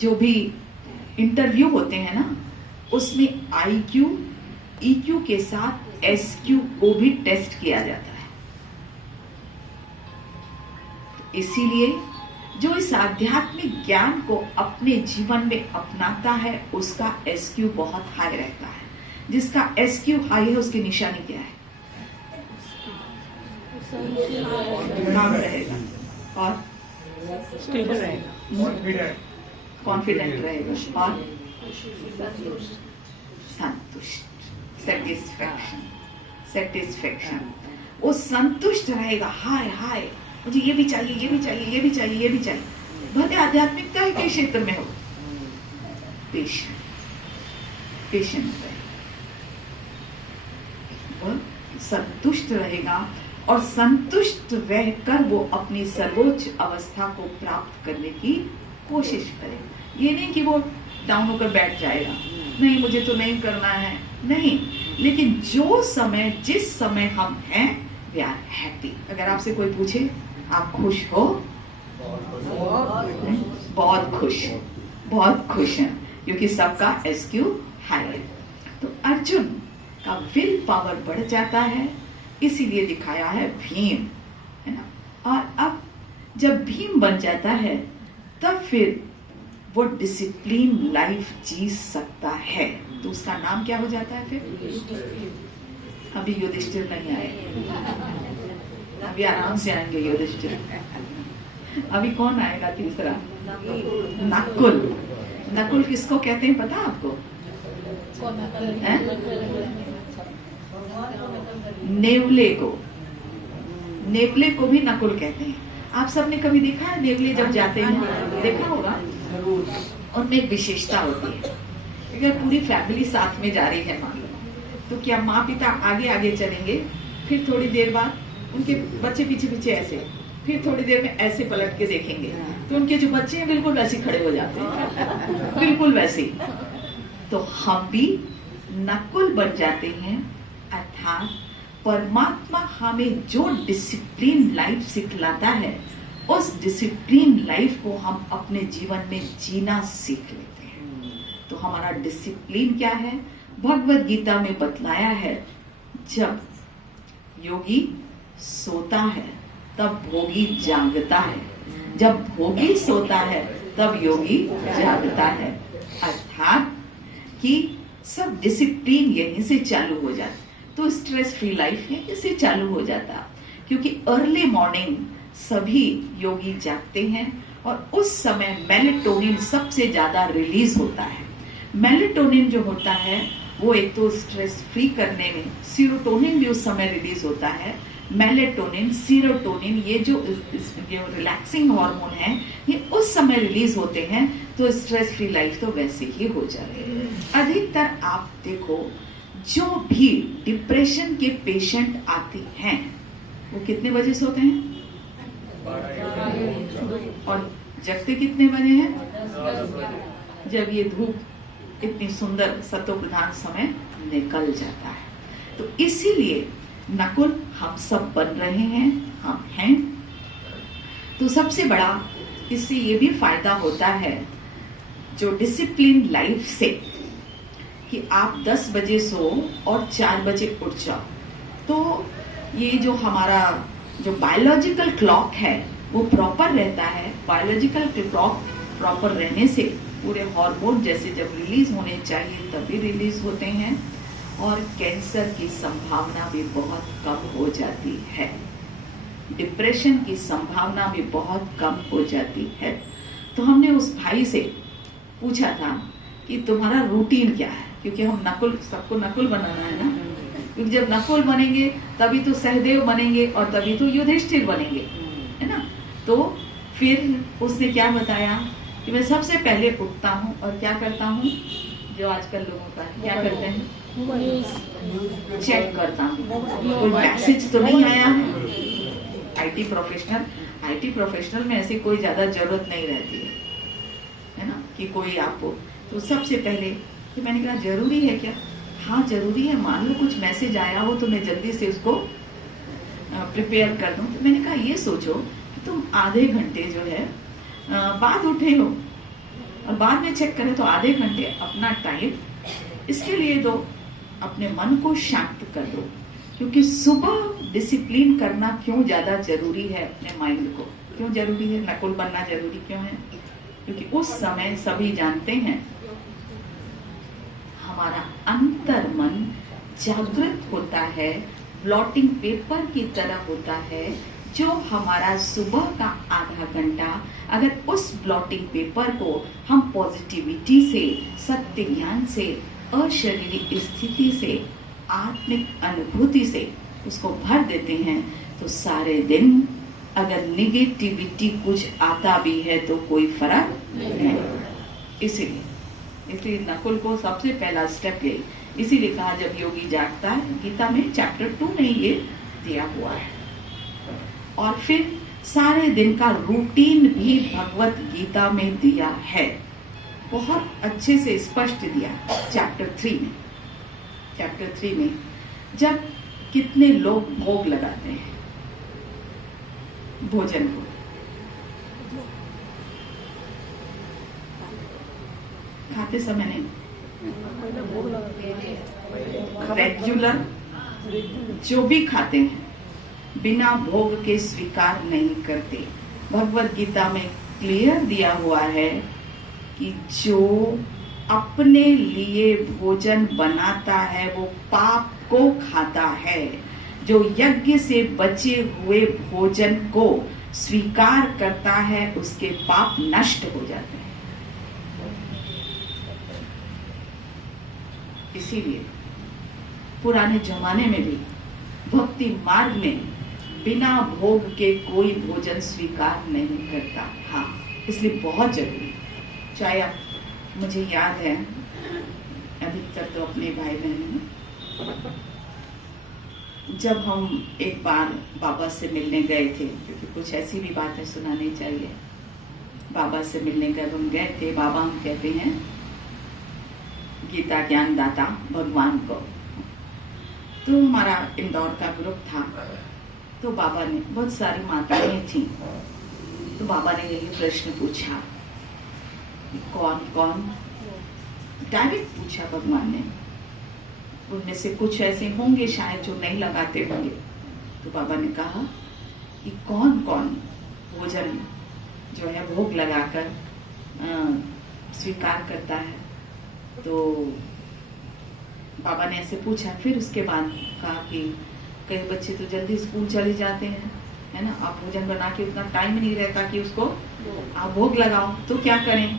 जो भी इंटरव्यू होते हैं ना, उसमें IQ, EQ के साथ SQ को भी टेस्ट किया जाता है। इसीलिए जो इस आध्यात्मिक ज्ञान को अपने जीवन में अपनाता है उसका SQ बहुत हाई रहता है। जिसका SQ हाई है उसकी निशानी क्या है? काम रहेगा और स्टेबल रहेगा, कॉन्फिडेंट रहेगा और संतुष्ट, सेटिस्फैक्शन। वो संतुष्ट रहेगा। हाय हाय मुझे ये भी चाहिए, ये भी चाहिए, ये भी चाहिए, ये भी चाहिए। भले आध्यात्मिकता के क्षेत्र में हो, पेशेंट रहेगा, वह संतुष्ट रहेगा। और संतुष्ट रहकर वो अपनी सर्वोच्च अवस्था को प्राप्त करने की कोशिश करेगा। ये नहीं कि वो डाउन होकर बैठ जाएगा, नहीं मुझे तो नहीं करना है, नहीं। लेकिन जो समय, जिस समय हम हैं, वी आर हैप्पी। अगर आपसे कोई पूछे आप खुश हो? बहुत खुश, बहुत खुश हैं, क्योंकि सबका SQ हाई है। तो अर्जुन का विल पावर बढ़ जाता है, इसीलिए दिखाया है भीम, है ना। और अब जब भीम बन जाता है तब फिर वो डिसिप्लिन लाइफ जी सकता है। तो उसका नाम क्या हो जाता है फिर? अभी युधिष्ठिर नहीं आए, अभी आराम से आएंगे युधिष्ठिर। अभी कौन आएगा तीसरा? नकुल। नकुल किसको कहते हैं पता आपको? नेवले को, नेवले को भी नकुल कहते हैं। आप सबने कभी देखा है नेवले जब जाते हैं? देखा होगा। उनमें एक विशेषता होती है, अगर पूरी फैमिली साथ में जा रही है मान लो, तो क्या माँ पिता आगे आगे चलेंगे, फिर थोड़ी देर बाद उनके बच्चे पीछे पीछे ऐसे, फिर थोड़ी देर में ऐसे पलट के देखेंगे तो उनके जो बच्चे हैं बिल्कुल वैसे खड़े हो जाते हैं, बिल्कुल वैसे। तो हम भी नकुल बन जाते हैं। अर्थात परमात्मा हमें जो डिसिप्लिन लाइफ सिखलाता है उस डिसिप्लिन लाइफ को हम अपने जीवन में जीना सीख लेते हैं। तो हमारा डिसिप्लिन क्या है? भगवद गीता में बतलाया है, जब योगी सोता है तब भोगी जागता है, जब भोगी सोता है तब योगी जागता है। अर्थात कि सब डिसिप्लिन यहीं से चालू हो जाता। तो स्ट्रेस फ्री लाइफ यहीं से चालू हो जाता, क्योंकि अर्ली मॉर्निंग सभी योगी जागते हैं और उस समय मेलेटोनिन सबसे ज्यादा रिलीज होता है। मेलेटोनिन जो होता है वो एक तो स्ट्रेस फ्री करने में, सीरोटोनिन भी उस समय रिलीज होता है। मेलेटोनिन, सीरोटोनिन, ये जो रिलैक्सिंग हार्मोन है, ये उस समय रिलीज होते हैं, तो स्ट्रेस फ्री लाइफ तो वैसे ही हो जाती है। अधिकतर आप देखो जो भी डिप्रेशन के पेशेंट आते हैं वो कितने बजे सोते हैं और जगते कितने बजे हैं? जब ये धूप इतनी सुंदर सतो प्रधान समय निकल जाता है। तो इसीलिए नकुल हम सब बन रहे हैं, हम हैं। तो सबसे बड़ा इससे ये भी फायदा होता है जो डिसिप्लिन लाइफ से, कि आप 10 बजे सो और 4 बजे उठ जाओ। तो ये जो हमारा जो बायोलॉजिकल क्लॉक है वो प्रॉपर रहता है। बायोलॉजिकल क्लॉक प्रॉपर रहने से पूरे हार्मोन जैसे जब रिलीज होने चाहिए तभी रिलीज होते हैं, और कैंसर की संभावना भी बहुत कम हो जाती है, डिप्रेशन की संभावना भी बहुत कम हो जाती है। तो हमने उस भाई से पूछा था कि तुम्हारा रूटीन क्या है, क्योंकि हम नकुल, सबको नकुल बनाना है ना, क्योंकि जब नकुल बनेंगे तभी तो सहदेव बनेंगे और तभी तो युधिष्ठिर बनेंगे, है ना। तो फिर उसने क्या बताया कि मैं सबसे पहले उठता हूँ और क्या करता हूँ, जो आजकल लोगों का क्या करते हैं, चेक करता हूँ कोई मैसेज तो नहीं आया है। आईटी प्रोफेशनल में ऐसी कोई ज्यादा जरूरत नहीं रहती है ना, कि कोई आपको, तो सबसे पहले तो मैंने कहा जरूरी है क्या, हाँ जरूरी है, मान लो कुछ मैसेज आया हो तो मैं जल्दी से उसको प्रिपेयर कर दूं। तो मैंने कहा ये सोचो कि तुम आधे घंटे जो है बाद उठे हो और बाद में चेक करें तो आधे घंटे अपना टाइम इसके लिए दो, अपने मन को शांत कर दो। क्योंकि सुबह डिसिप्लिन करना क्यों ज्यादा जरूरी है, अपने माइंड को क्यों जरूरी है, नकुल बनना जरूरी क्यों है, क्योंकि उस समय सभी जानते हैं हमारा अंतर मन जागृत होता है, ब्लॉटिंग पेपर की तरह होता है, जो हमारा सुबह का आधा घंटा अगर उस ब्लॉटिंग पेपर को हम पॉजिटिविटी से, सत्य ज्ञान से, अशरीरी स्थिति से, आत्मिक अनुभूति से उसको भर देते हैं, तो सारे दिन अगर निगेटिविटी कुछ आता भी है तो कोई फर्क नहीं। इसीलिए नकुल को सबसे पहला स्टेप ये, इसीलिए कहा जब योगी जागता है, गीता में चैप्टर 2 में ये दिया हुआ है। और फिर सारे दिन का रूटीन भी भगवत गीता में दिया है, बहुत अच्छे से स्पष्ट दिया। चैप्टर 3 में जब कितने लोग भोग लगाते हैं भोजन को, खाते समय नहीं, रेगुलर जो भी खाते हैं बिना भोग के स्वीकार नहीं करते। भगवत गीता में क्लियर दिया हुआ है कि जो अपने लिए भोजन बनाता है वो पाप को खाता है, जो यज्ञ से बचे हुए भोजन को स्वीकार करता है उसके पाप नष्ट हो जाते हैं। इसीलिए पुराने जमाने में भी भक्ति मार्ग में बिना भोग के कोई भोजन स्वीकार नहीं करता। हाँ, इसलिए बहुत जरूरी, चाहे आप, मुझे याद है अधिकतर तो अपने भाई बहन, जब हम एक बार बाबा से मिलने गए थे, क्योंकि कुछ ऐसी भी बातें सुनानी चाहिए, बाबा से मिलने गए, हम गए थे, बाबा हम कहते हैं गीता ज्ञान दाता भगवान को। तो हमारा इंदौर का ग्रुप था, तो बाबा ने, बहुत सारी माताएं थी, तो बाबा ने यही प्रश्न पूछा, कौन कौन, डायरेक्ट पूछा भगवान ने, उनमें से कुछ ऐसे होंगे शायद जो नहीं लगाते होंगे। तो बाबा ने कहा कि कौन कौन भोजन जो है भोग लगाकर स्वीकार करता है। तो बाबा ने ऐसे पूछा, फिर उसके बाद कहा कि कई बच्चे तो जल्दी स्कूल चले जाते हैं, है ना, आप भोजन बना के उतना टाइम नहीं रहता कि उसको आप भोग लगाओ, तो क्या करें।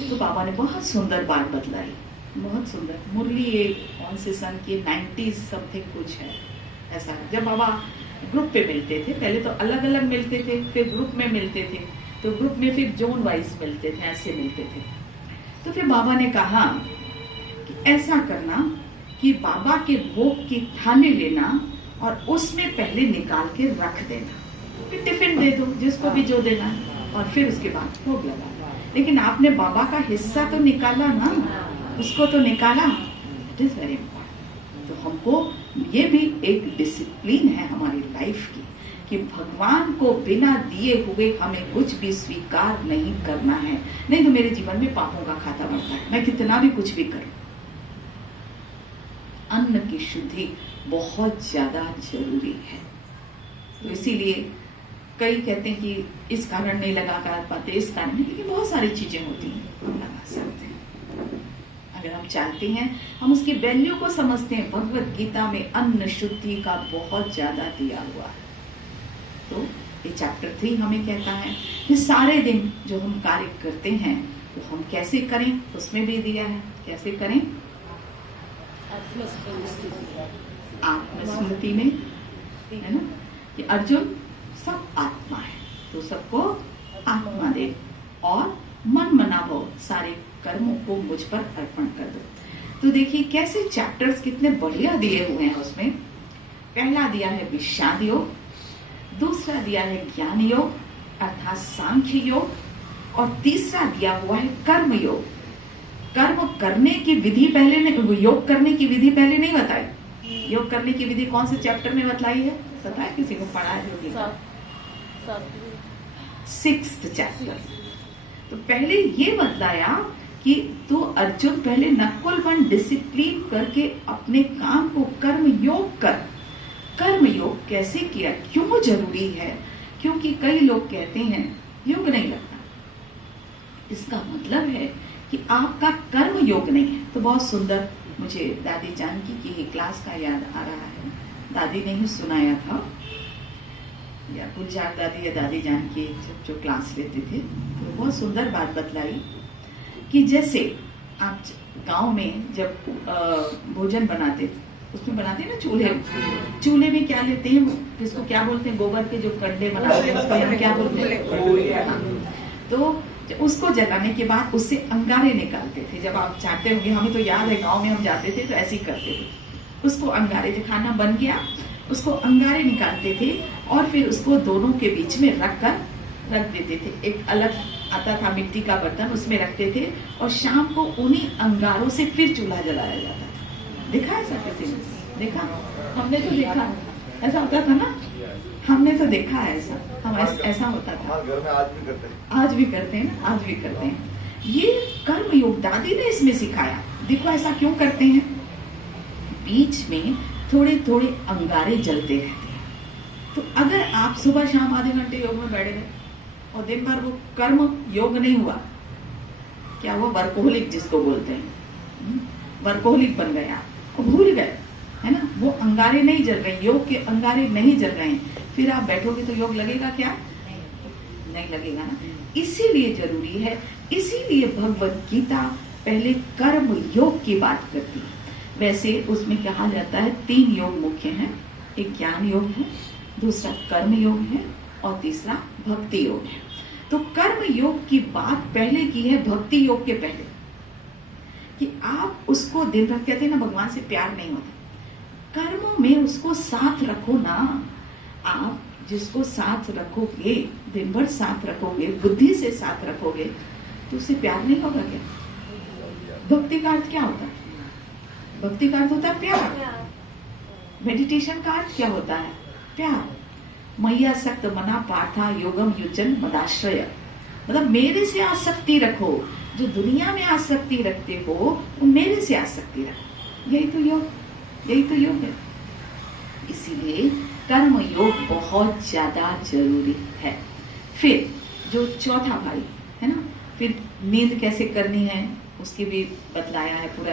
तो बाबा ने बहुत सुंदर बात बतलाई, बहुत सुंदर। मुरली एक कौन से सन की 90 समथिंग कुछ है ऐसा। जब बाबा ग्रुप पे मिलते थे, पहले तो अलग अलग मिलते थे, फिर ग्रुप में मिलते थे, तो ग्रुप में फिर जोन वाइज मिलते थे, ऐसे मिलते थे। तो फिर बाबा ने कहा कि ऐसा करना कि बाबा के भोग की थाली लेना और उसमें पहले निकाल के रख देना, फिर टिफिन दे दो जिसको भी जो देना है, और फिर उसके बाद भोग लगा। लेकिन आपने बाबा का हिस्सा तो निकाला ना, उसको तो निकाला। It is very important. तो हमको ये भी एक डिसिप्लिन है हमारी लाइफ की कि भगवान को बिना दिए हुए हमें कुछ भी स्वीकार नहीं करना है, नहीं तो मेरे जीवन में पापों का खाता बढ़ता है, मैं कितना भी कुछ भी करूं। अन्न की शुद्धि बहुत ज्यादा जरूरी है। तो इसीलिए कई कहते हैं कि इस कारण नहीं लगा पाते, इस कारण नहीं, लेकिन बहुत सारी चीजें होती हैं हम लगा सकते हैं अगर हम चाहते हैं, हम उसकी वैल्यू को समझते हैं। भगवत गीता में अन्न शुद्धि का बहुत ज्यादा दिया हुआ है। तो ये चैप्टर 3 हमें कहता है कि सारे दिन जो हम कार्य करते हैं तो हम कैसे करें, उसमें भी दिया है कैसे करें। आत्मस्मृति में है ना कि अर्जुन सब आत्मा है तो सबको आत्मा दे और मन मनावो, सारे कर्मों को मुझ पर अर्पण कर दो। तो देखिए कैसे चैप्टर्स कितने बढ़िया दिए हुए हैं। उसमें पहला दिया है विषाद योग, दूसरा दिया है ज्ञान योग अर्थात सांख्य योग, और तीसरा दिया हुआ है कर्म योग। कर्म करने की विधि पहले नहीं, योग करने की विधि पहले नहीं बताई। योग करने की विधि कौन से चैप्टर में बतलाई है, पता है किसी को? पढ़ा है योग? 6th chapter. तो पहले ये बतलाया कि तो अर्जुन पहले नकुल वन डिसिप्लिन करके अपने काम को कर्म योग कर। कर्म योग कैसे किया, क्यों जरूरी है? क्योंकि कई लोग कहते हैं योग नहीं लगता, इसका मतलब है कि आपका कर्म योग नहीं है। तो बहुत सुंदर मुझे दादी जानकी की क्लास का याद आ रहा है, दादी ने ही सुनाया था, या गुलजार दादी या दादी जानकी जो क्लास लेते थे, तो बहुत सुंदर बात बतलाई कि जैसे आप गांव में जब भोजन बनाते थे, उसमें बनाते हैं ना चूल्हे में क्या लेते हैं, जिसको क्या बोलते हैं, गोबर के जो कंडे बनाते हैं उसको हम क्या बोलते हैं। तो उसको जलाने के बाद उससे अंगारे निकालते थे। जब आप चाहते होंगे, हमें तो याद है गांव में हम जाते थे तो ऐसे ही करते थे। उसको अंगारे, जो खाना बन गया उसको अंगारे निकालते थे और फिर उसको दोनों के बीच में रख देते थे। एक अलग आता था मिट्टी का बर्तन, उसमें रखते थे और शाम को उन्हीं अंगारों से फिर चूल्हा जलाया जाता था। देखा है ऐसा किसी ने? देखा? हमने तो देखा, ऐसा होता था ना, हमने तो देखा है ऐसा, हम ऐसा होता था। घर में आज भी करते हैं, आज भी करते हैं ना, आज भी करते हैं। ये कर्म योग दादी ने इसमें सिखाया। देखो ऐसा क्यों करते हैं, बीच में थोड़े थोड़े अंगारे जलते रहते हैं। तो अगर आप सुबह शाम आधे घंटे योग में बैठे गए और दिन भर वो कर्म योग नहीं हुआ, क्या हुआ, वर्कोहलिक जिसको बोलते हैं, वर्कोहलिक बन गए आप और भूल गए, है ना, वो अंगारे नहीं जल रहे, योग के अंगारे नहीं जल रहे हैं, फिर आप बैठोगे तो योग लगेगा क्या? नहीं लगेगा ना। इसीलिए जरूरी है, इसीलिए भगवत गीता पहले कर्म योग की बात करती है। वैसे उसमें कहा जाता है 3 योग मुख्य हैं, एक ज्ञान योग है, दूसरा कर्म योग है और तीसरा भक्ति योग है। तो कर्म योग की बात पहले की है भक्ति योग के पहले, कि आप उसको दिन भर, कहते हैं ना भगवान से प्यार नहीं होता, कर्मों में उसको साथ रखो ना। आप जिसको साथ रखोगे, दिन भर साथ रखोगे, बुद्धि से साथ रखोगे, तो उससे प्यार नहीं होगा क्या? भक्ति का अर्थ क्या होता है? भक्ति का अर्थ होता है प्यार। मेडिटेशन का अर्थ क्या होता है? प्यार। मैया सक्त मना पार्था योगम युजन मदाश्रय, मतलब मेरे से आसक्ति रखो। जो दुनिया में आसक्ति रखते हो वो मेरे से आसक्ति रखो। यही तो योग है। इसीलिए कर्म योग बहुत ज्यादा जरूरी है। फिर जो चौथा भाई है ना, फिर नींद कैसे करनी है उसकी भी बतलाया है, पूरा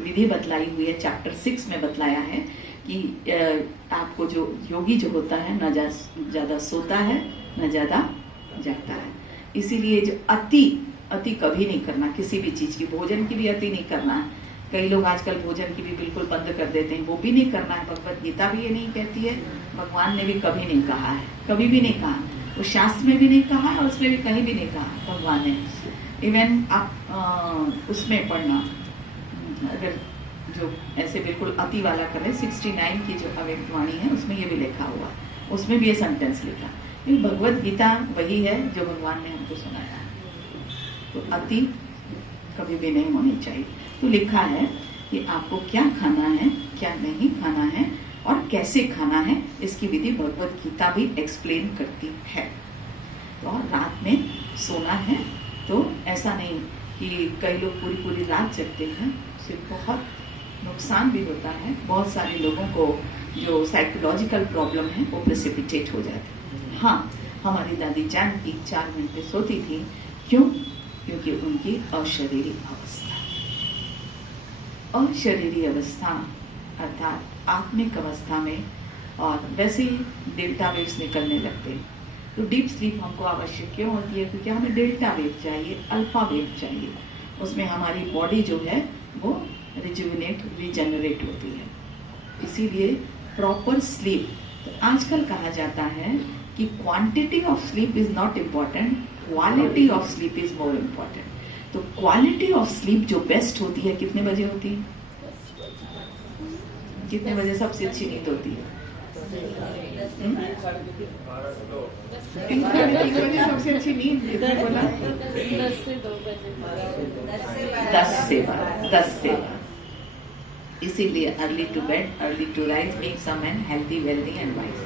विधि बतलाई हुई है। चैप्टर 6 में बतलाया है कि आपको जो योगी जो होता है न ज्यादा सोता है न ज्यादा जागता है। इसीलिए जो अति कभी नहीं करना, किसी भी चीज की, भोजन की भी अति नहीं करना। कई लोग आजकल भोजन की भी बिल्कुल बंद कर देते हैं, वो भी नहीं करना है। भगवत गीता भी ये नहीं कहती है, भगवान ने भी कभी नहीं कहा है, कभी भी नहीं कहा, वो शास्त्र में भी नहीं कहा है और उसमें भी कहीं भी नहीं कहा भगवान ने। इवन आप उसमें पढ़ना, अगर जो ऐसे बिल्कुल अति वाला करे, 69 की जो अव्यक्तवाणी है उसमें ये भी लिखा हुआ, उसमें भी ये सेंटेंस लिखा। भगवत गीता वही है जो भगवान ने हमको सुनाया है। तो अति कभी भी नहीं होनी चाहिए। तो लिखा है कि आपको क्या खाना है, क्या नहीं खाना है और कैसे खाना है, इसकी विधि भगवत गीता भी एक्सप्लेन करती है। तो और रात में सोना है तो ऐसा नहीं कि कई लोग पूरी पूरी रात जगते हैं, उससे बहुत नुकसान भी होता है। बहुत सारे लोगों को जो साइकोलॉजिकल प्रॉब्लम है वो प्रेसिपिटेट हो जाती है। हाँ, हमारी दादी जानकी 4 घंटे सोती थी। क्यों? क्योंकि उनकी अशरीरी अवस्था अर्थात आत्मिक अवस्था में और वैसे ही डेल्टा वेव्स निकलने लगते हैं। तो डीप स्लीप हमको आवश्यक क्यों होती है? क्योंकि हमें डेल्टा वेव चाहिए, अल्फा वेव चाहिए। उसमें हमारी बॉडी जो है वो रिजेनरेट होती है। इसीलिए प्रॉपर स्लीप। तो आजकल कहा जाता है कि quantity of sleep is not important, quality of sleep is more important. तो क्वालिटी ऑफ स्लीप जो बेस्ट होती है कितने बजे होती है? कितने बजे सबसे अच्छी नींद होती है? 3 बजे सबसे अच्छी नींद कितने बोला? 10 से 12। इसीलिए early to bed early to rise makes a man healthy wealthy and wise.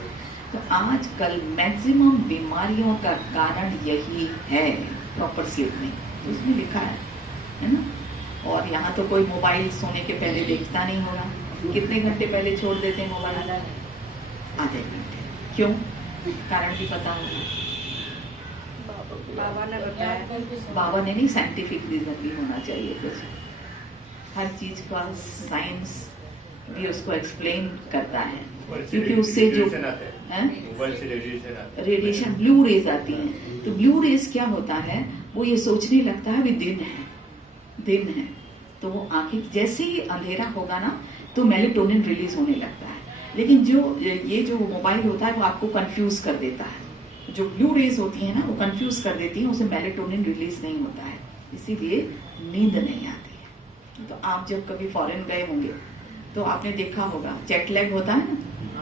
तो आजकल मैक्सिमम बीमारियों का कारण यही है, प्रॉपर स्लीप नहीं। तो उसमें लिखा है ना। और यहाँ तो कोई मोबाइल सोने के पहले देखता नहीं होगा। कितने घंटे पहले छोड़ देते हैं मोबाइल? आधे घंटे। क्यों? कारण भी पता होगा। बाबा ने नहीं, साइंटिफिक रीजन भी होना चाहिए कुछ। हर चीज का साइंस भी उसको एक्सप्लेन करता है, क्योंकि उससे जो रेडिएशन ब्लू रेज आती हैं। तो ब्लू रेज क्या होता है, वो ये सोचने लगता है भी दिन है। तो वो आंखें जैसे ही अंधेरा होगा ना तो मेलेटोनिन रिलीज होने लगता है। लेकिन ये जो मोबाइल होता है वो आपको कंफ्यूज कर देता है। जो ब्लू रेज होती है ना वो कंफ्यूज कर देती है, उसे मेलेटोनिन रिलीज नहीं होता है, इसीलिए नींद नहीं आती है। तो आप जब कभी फॉरेन गए होंगे तो आपने देखा होगा जेट लैग होता है ना,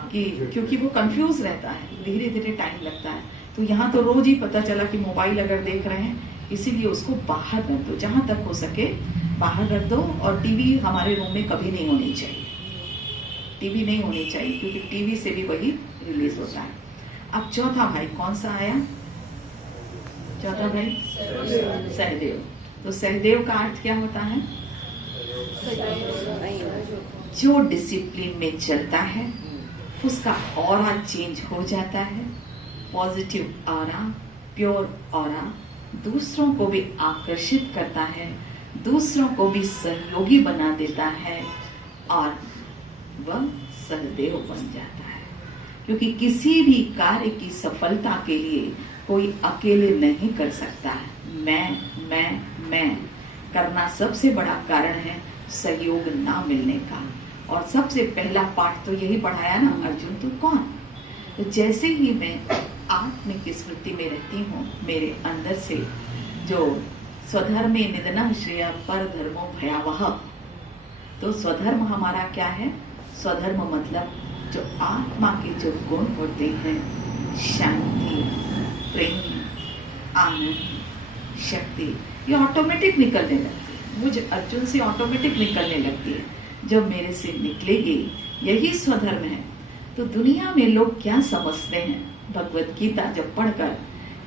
कि क्योंकि वो कंफ्यूज रहता है, धीरे धीरे टाइम लगता है। तो यहाँ तो रोज ही पता चला कि मोबाइल अगर देख रहे हैं, इसीलिए उसको बाहर रख दो, जहां तक हो सके बाहर रख दो। और टीवी हमारे रूम में कभी नहीं होनी चाहिए, टीवी नहीं होनी चाहिए, क्योंकि टीवी से भी वही रिलीज होता है। अब चौथा भाई कौन सा आया? चौथा भाई सहदेव। तो सहदेव का अर्थ क्या होता है? जो डिसिप्लिन में चलता है उसका ऑरा चेंज हो जाता है, पॉजिटिव ऑरा, प्योर ऑरा, दूसरों को भी आकर्षित करता है, दूसरों को भी सहयोगी बना देता है और वह सहदेव बन जाता है। क्योंकि किसी भी कार्य की सफलता के लिए कोई अकेले नहीं कर सकता है। मैं करना सबसे बड़ा कारण है सहयोग ना मिलने का। और सबसे पहला पाठ तो यही पढ़ाया ना, अर्जुन तू कौन? तो जैसे ही मैं आत्मिक स्मृति में रहती हूँ, मेरे अंदर से जो स्वधर्मे निधनम श्रेय पर धर्मो भयावह। तो स्वधर्म हमारा क्या है? स्वधर्म मतलब जो आत्मा के जो गुण होते हैं, शांति, प्रेम, आनंद, शक्ति, ये ऑटोमेटिक निकलने लगती है। मुझे अर्जुन से ऑटोमेटिक निकलने लगती है। जब मेरे से निकलेगी, यही स्वधर्म है। तो दुनिया में लोग क्या समझते हैं भगवत गीता जब पढ़कर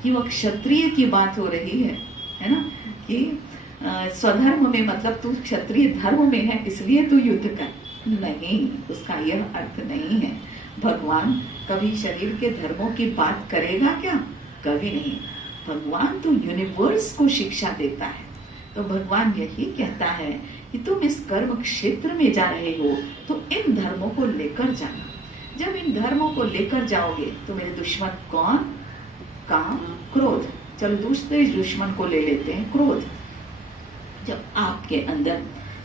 कि वह क्षत्रिय की बात हो रही है ना, कि स्वधर्म में मतलब तू क्षत्रिय धर्म में है इसलिए तू युद्ध कर। नहीं, उसका यह अर्थ नहीं है। भगवान कभी शरीर के धर्मों की बात करेगा क्या? कभी नहीं। भगवान तो यूनिवर्स को शिक्षा देता है। तो भगवान यही कहता है कि तुम इस कर्म क्षेत्र में जा रहे हो तो इन धर्मों को लेकर जाना। जब इन धर्मों को लेकर जाओगे तो मेरे दुश्मन कौन? काम, क्रोध। चलो दूसरे दुश्मन को ले लेते हैं, क्रोध। जब आपके अंदर,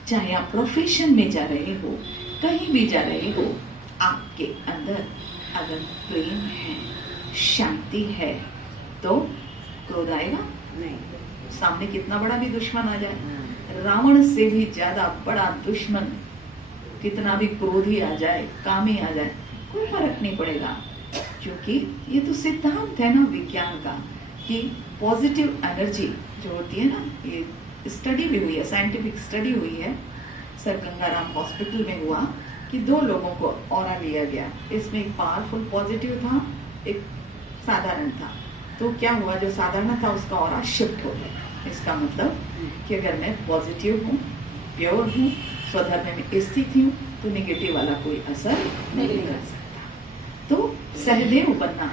चाहे आप प्रोफेशन में जा रहे हो, कहीं भी जा रहे हो, आपके अंदर अगर प्रेम है, शांति है, तो क्रोध आएगा नहीं। सामने कितना बड़ा भी दुश्मन आ जाए, रावण से भी ज्यादा बड़ा दुश्मन कितना भी क्रोधी आ जाए, कामी आ जाए, कोई फर्क नहीं पड़ेगा। क्योंकि ये तो सिद्धांत है ना विज्ञान का कि पॉजिटिव एनर्जी जो होती है ना, ये स्टडी भी हुई है, साइंटिफिक स्टडी हुई है, सर गंगाराम हॉस्पिटल में हुआ कि 2 लोगों को ऑरा लिया गया, इसमें एक पावरफुल पॉजिटिव था, एक साधारण था। तो क्या हुआ, जो साधारण था उसका ऑरा शिफ्ट हो गया। इसका मतलब कि अगर मैं पॉजिटिव हूँ, प्योर हूँ, स्वधर्म में स्थित हूँ, तो नेगेटिव वाला कोई असर नहीं कर सकता। तो सहदेव बनना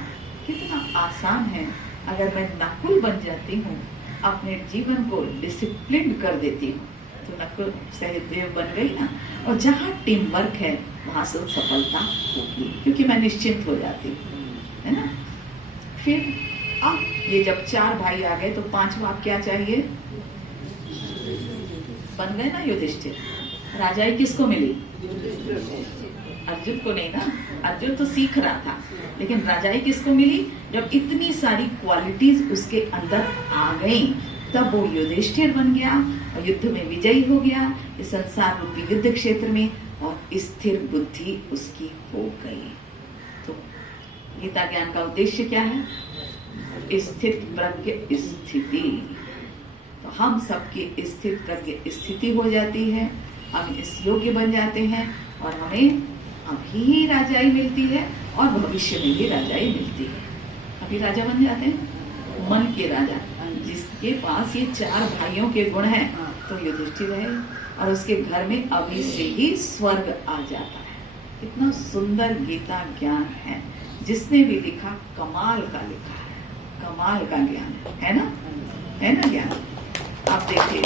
कितना आसान है। अगर मैं नकुल बन जाती हूँ, अपने जीवन को डिसिप्लिन कर देती हूँ, तो नकुल सहदेव बन गई ना। और जहाँ टीम वर्क है वहां से सफलता होगी, क्योंकि मैं निश्चिंत हो जाती हूँ, है ना। फिर अब ये जब 4 भाई आ गए तो 5वां क्या चाहिए, बन गए ना युधिष्ठिर। राजाई किसको मिली, अर्जुन को नहीं ना, अर्जुन तो सीख रहा था, लेकिन राजाई किसको मिली, जब इतनी सारी क्वालिटीज उसके अंदर आ गई, तब वो युधिष्ठिर बन गया और युद्ध में विजयी हो गया, इस संसार रूपी युद्ध क्षेत्र में, और स्थिर बुद्धि उसकी हो गई। तो गीता ज्ञान का उद्देश्य क्या है, स्थित प्रज्ञ स्थिति। तो हम सबकी स्थित प्रज्ञ स्थिति हो जाती है, हम इस योग्य बन जाते हैं, और हमें अभी राजाई मिलती है और भविष्य में भी राजाई मिलती है। अभी राजा बन जाते हैं, मन के राजा, जिसके पास ये 4 भाइयों के गुण हैं, तो युधिष्ठिर है, और उसके घर में अभी से ही स्वर्ग आ जाता है। कितना सुंदर गीता ज्ञान है, जिसने भी लिखा कमाल का लिखा है, कमाल का ज्ञान है ना, है ना ज्ञान। आप देखिए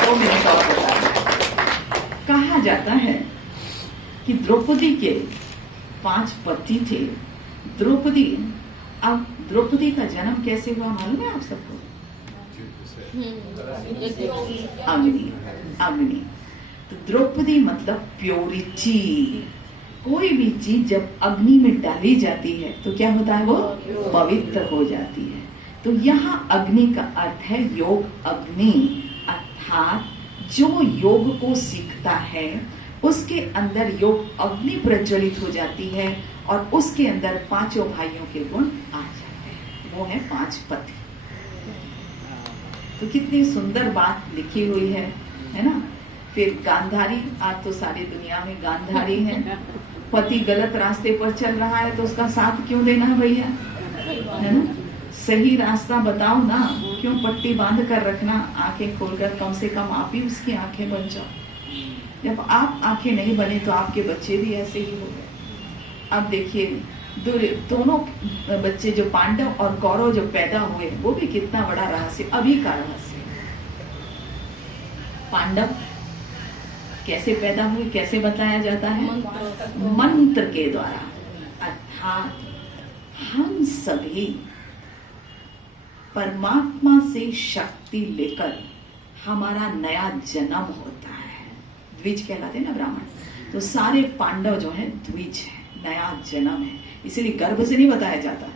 2 मिनट और बता रहे। कहा जाता है कि द्रौपदी के 5 पति थे। द्रौपदी, अब द्रौपदी का जन्म कैसे हुआ मालूम है आप सबको, अग्नि, अग्नि। तो द्रौपदी मतलब प्योरिटी। कोई भी चीज जब अग्नि में डाली जाती है तो क्या होता है, वो पवित्र हो जाती है। तो यहाँ अग्नि का अर्थ है योग अग्नि, अर्थात जो योग को सीखता है उसके अंदर योग अग्नि प्रज्वलित हो जाती है, और उसके अंदर 5 भाइयों के गुण आ जाते हैं, वो है 5 पति। तो कितनी सुंदर बात लिखी हुई है ना। फिर गांधारी, आज तो सारी दुनिया में गांधारी है। पति गलत रास्ते पर चल रहा है तो उसका साथ क्यों देना भैया, है ना। सही रास्ता बताओ ना, क्यों पट्टी बांध कर रखना, आंखें खोलकर, कम से कम आप ही उसकी आंखें बन जाओ। जब आप आंखें नहीं बने तो आपके बच्चे भी ऐसे ही हो गए। अब देखिए दोनों बच्चे जो पांडव और कौरव जो पैदा हुए, वो भी कितना बड़ा रहस्य, अभी का रहस्य। पांडव कैसे पैदा हुए, कैसे बताया जाता है, मंत्र के द्वारा। अर्थात हम सभी परमात्मा से शक्ति लेकर हमारा नया जन्म होता है। द्विज कहलाते हैं ना ब्राह्मण, तो सारे पांडव जो है द्विज है, नया जन्म है, इसीलिए गर्भ से नहीं बताया जाता,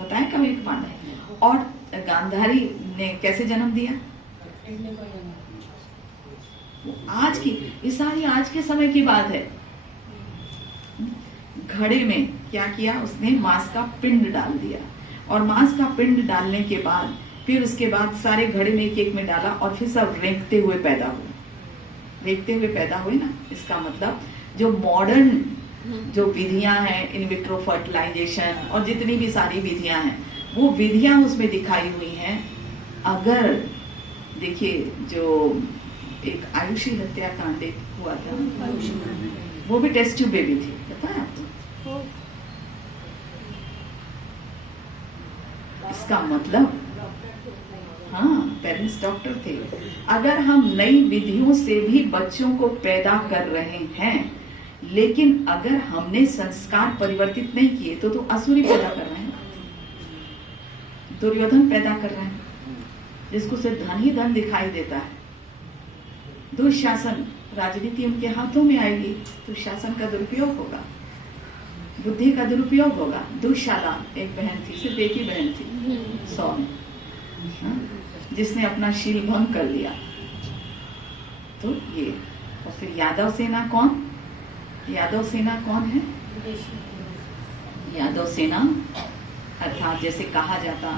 बताया कभी पांडव। और गांधारी ने कैसे जन्म दिया, आज की, ये सारी आज के समय की बात है। घड़े में क्या किया उसने, मांस का पिंड डाल दिया, और मांस का पिंड डालने के बाद फिर उसके बाद सारे घड़े में एक में डाला, और फिर सब रेंगते हुए पैदा हुए, रेंगते हुए पैदा हुए ना। इसका मतलब जो मॉडर्न जो विधियां हैं, इन विट्रो फर्टिलाइजेशन और जितनी भी सारी विधियां हैं, वो विधियां उसमें दिखाई हुई हैं। अगर देखिए जो एक आयुषी हत्याकांड हुआ था, वो भी टेस्ट ट्यूब बेबी थी, पता है आपको। इसका मतलब हाँ, पेरेंट्स डॉक्टर थे। अगर हम नई विधियों से भी बच्चों को पैदा कर रहे हैं, लेकिन अगर हमने संस्कार परिवर्तित नहीं किए तो असुरी पैदा कर रहे हैं, दुर्योधन पैदा कर रहे हैं, जिसको सिर्फ धन ही धन दिखाई देता है। दुशासन, राजनीति उनके हाथों में आएगी तो शासन का दुरुपयोग होगा, बुद्धि का दुरुपयोग होगा। दुशाला एक बहन थी, सिर्फ एक ही बहन थी 100 में, जिसने अपना शील भंग कर लिया। तो ये, और फिर यादव सेना कौन, यादव सेना कौन है, यादव सेना अर्थात जैसे कहा जाता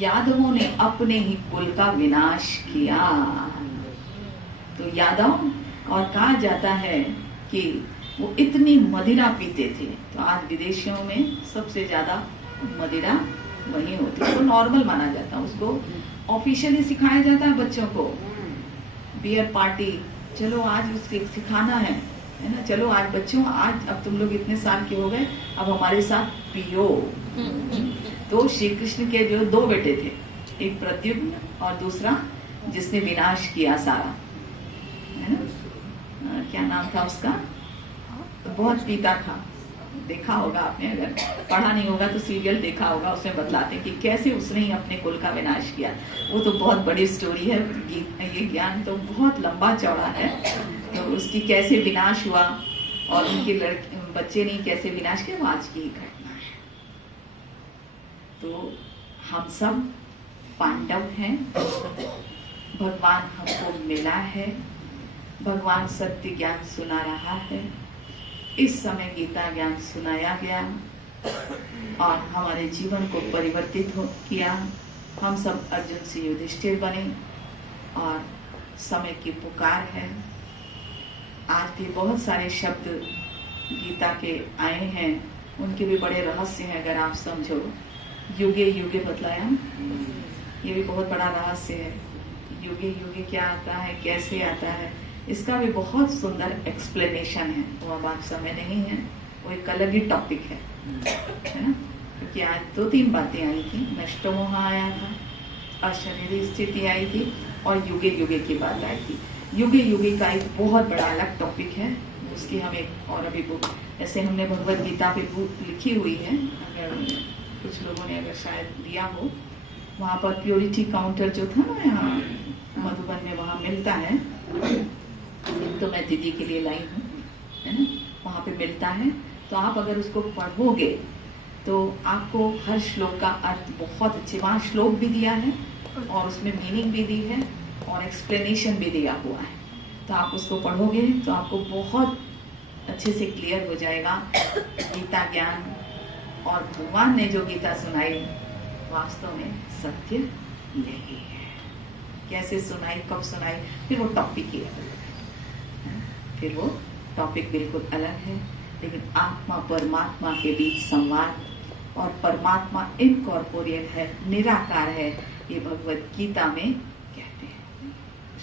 यादवों ने अपने ही कुल का विनाश किया। तो यादव, और कहा जाता है कि वो इतनी मदिरा पीते थे, तो आज विदेशियों में सबसे ज्यादा मदिरा वही होती है, तो नॉर्मल माना जाता है, उसको ऑफिशियली सिखाया जाता है बच्चों को। बियर पार्टी, चलो आज उसके सिखाना है ना, चलो आज बच्चों, आज अब तुम लोग इतने साल के हो गए, अब हमारे साथ पियो। तो श्री कृष्ण के जो दो बेटे थे, एक प्रद्युम्न और दूसरा जिसने विनाश किया सारा, है ना, क्या नाम था उसका, बहुत पीता था, देखा होगा आपने, अगर पढ़ा नहीं होगा तो सीरियल देखा होगा, उसमें बतलाते हैं कि कैसे उसने ही अपने कुल का विनाश किया। वो तो बहुत बड़ी स्टोरी है, ये ज्ञान तो बहुत लंबा चौड़ा है। तो उसकी कैसे विनाश हुआ और उनके बच्चे ने कैसे विनाश किया, वो आज की ही घटना है। तो हम सब पांडव हैं, भगवान हमको मिला है, भगवान सत्य ज्ञान सुना रहा है। इस समय गीता ज्ञान सुनाया गया और हमारे जीवन को परिवर्तित किया। हम सब अर्जुन से युधिष्ठिर बने और समय की पुकार है। आज भी बहुत सारे शब्द गीता के आए हैं, उनके भी बड़े रहस्य हैं, अगर आप समझो। युगे युगे बतलाया, ये भी बहुत बड़ा रहस्य है। युगे युगे क्या आता है, कैसे आता है, इसका भी बहुत सुंदर एक्सप्लेनेशन है। वो अब आज समय नहीं है, वो एक अलग ही टॉपिक है ना। क्योंकि आज 2-3 बातें आई थी, नष्ट मोह आया था, अशरीरी स्थिति आई थी और युगे युगे की बात आई थी। युगे युगे का एक बहुत बड़ा अलग टॉपिक है, उसकी हम एक और अभी बुक, ऐसे हमने भगवत गीता पे बुक लिखी हुई है, अगर कुछ लोगों ने अगर शायद लिया हो, वहाँ पर प्योरिटी काउंटर जो था ना यहाँ मधुबन में, वहाँ मिलता है। तो मैं दीदी के लिए लाई हूँ, है ना, वहाँ पे मिलता है। तो आप अगर उसको पढ़ोगे तो आपको हर श्लोक का अर्थ बहुत अच्छे, वहाँ श्लोक भी दिया है और उसमें मीनिंग भी दी है और एक्सप्लेनेशन भी दिया हुआ है। तो आप उसको पढ़ोगे तो आपको बहुत अच्छे से क्लियर हो जाएगा गीता ज्ञान। और भगवान ने जो गीता सुनाई वास्तव में सत्य यही है। कैसे सुनाई, कब सुनाई, फिर वो टॉपिक ही अलग है, फिर वो टॉपिक बिल्कुल अलग है। लेकिन आत्मा परमात्मा के बीच संवाद, और परमात्मा इनकॉर्पोरियल है, निराकार है, ये भगवत गीता में कहते हैं।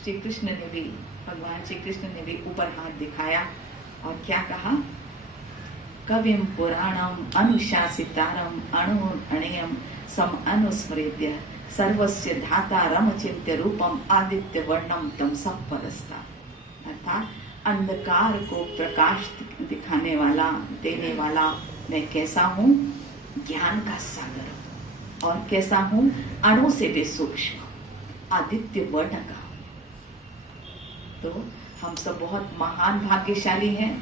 श्री कृष्ण ने भी, भगवान श्री कृष्ण ने भी ऊपर हाथ दिखाया और क्या कहा, कविम पुराणम अनुशासितारम अणुअणेयम सम अनुस्मृत्य सर्वस्य धातारम चिंत्य रूपम आदित्य वर्णम तम सब परस्ता। अर्थात अंधकार को प्रकाश दिखाने वाला, देने वाला मैं कैसा हूँ, ज्ञान का सागर हूँ। और कैसा हूँ, अणु से भी सूक्ष्म, आदित्य वर्ण का। तो हम सब बहुत महान भाग्यशाली हैं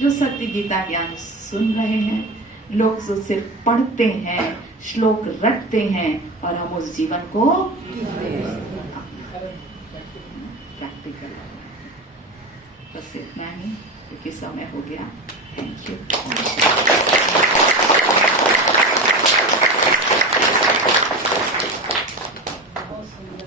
जो सत्य गीता ज्ञान सुन रहे हैं। लोग तो सिर्फ पढ़ते हैं, श्लोक रटते हैं और हम उस जीवन को प्रैक्टिकल। बस इतना ही, क्योंकि समय हो गया। Thank you.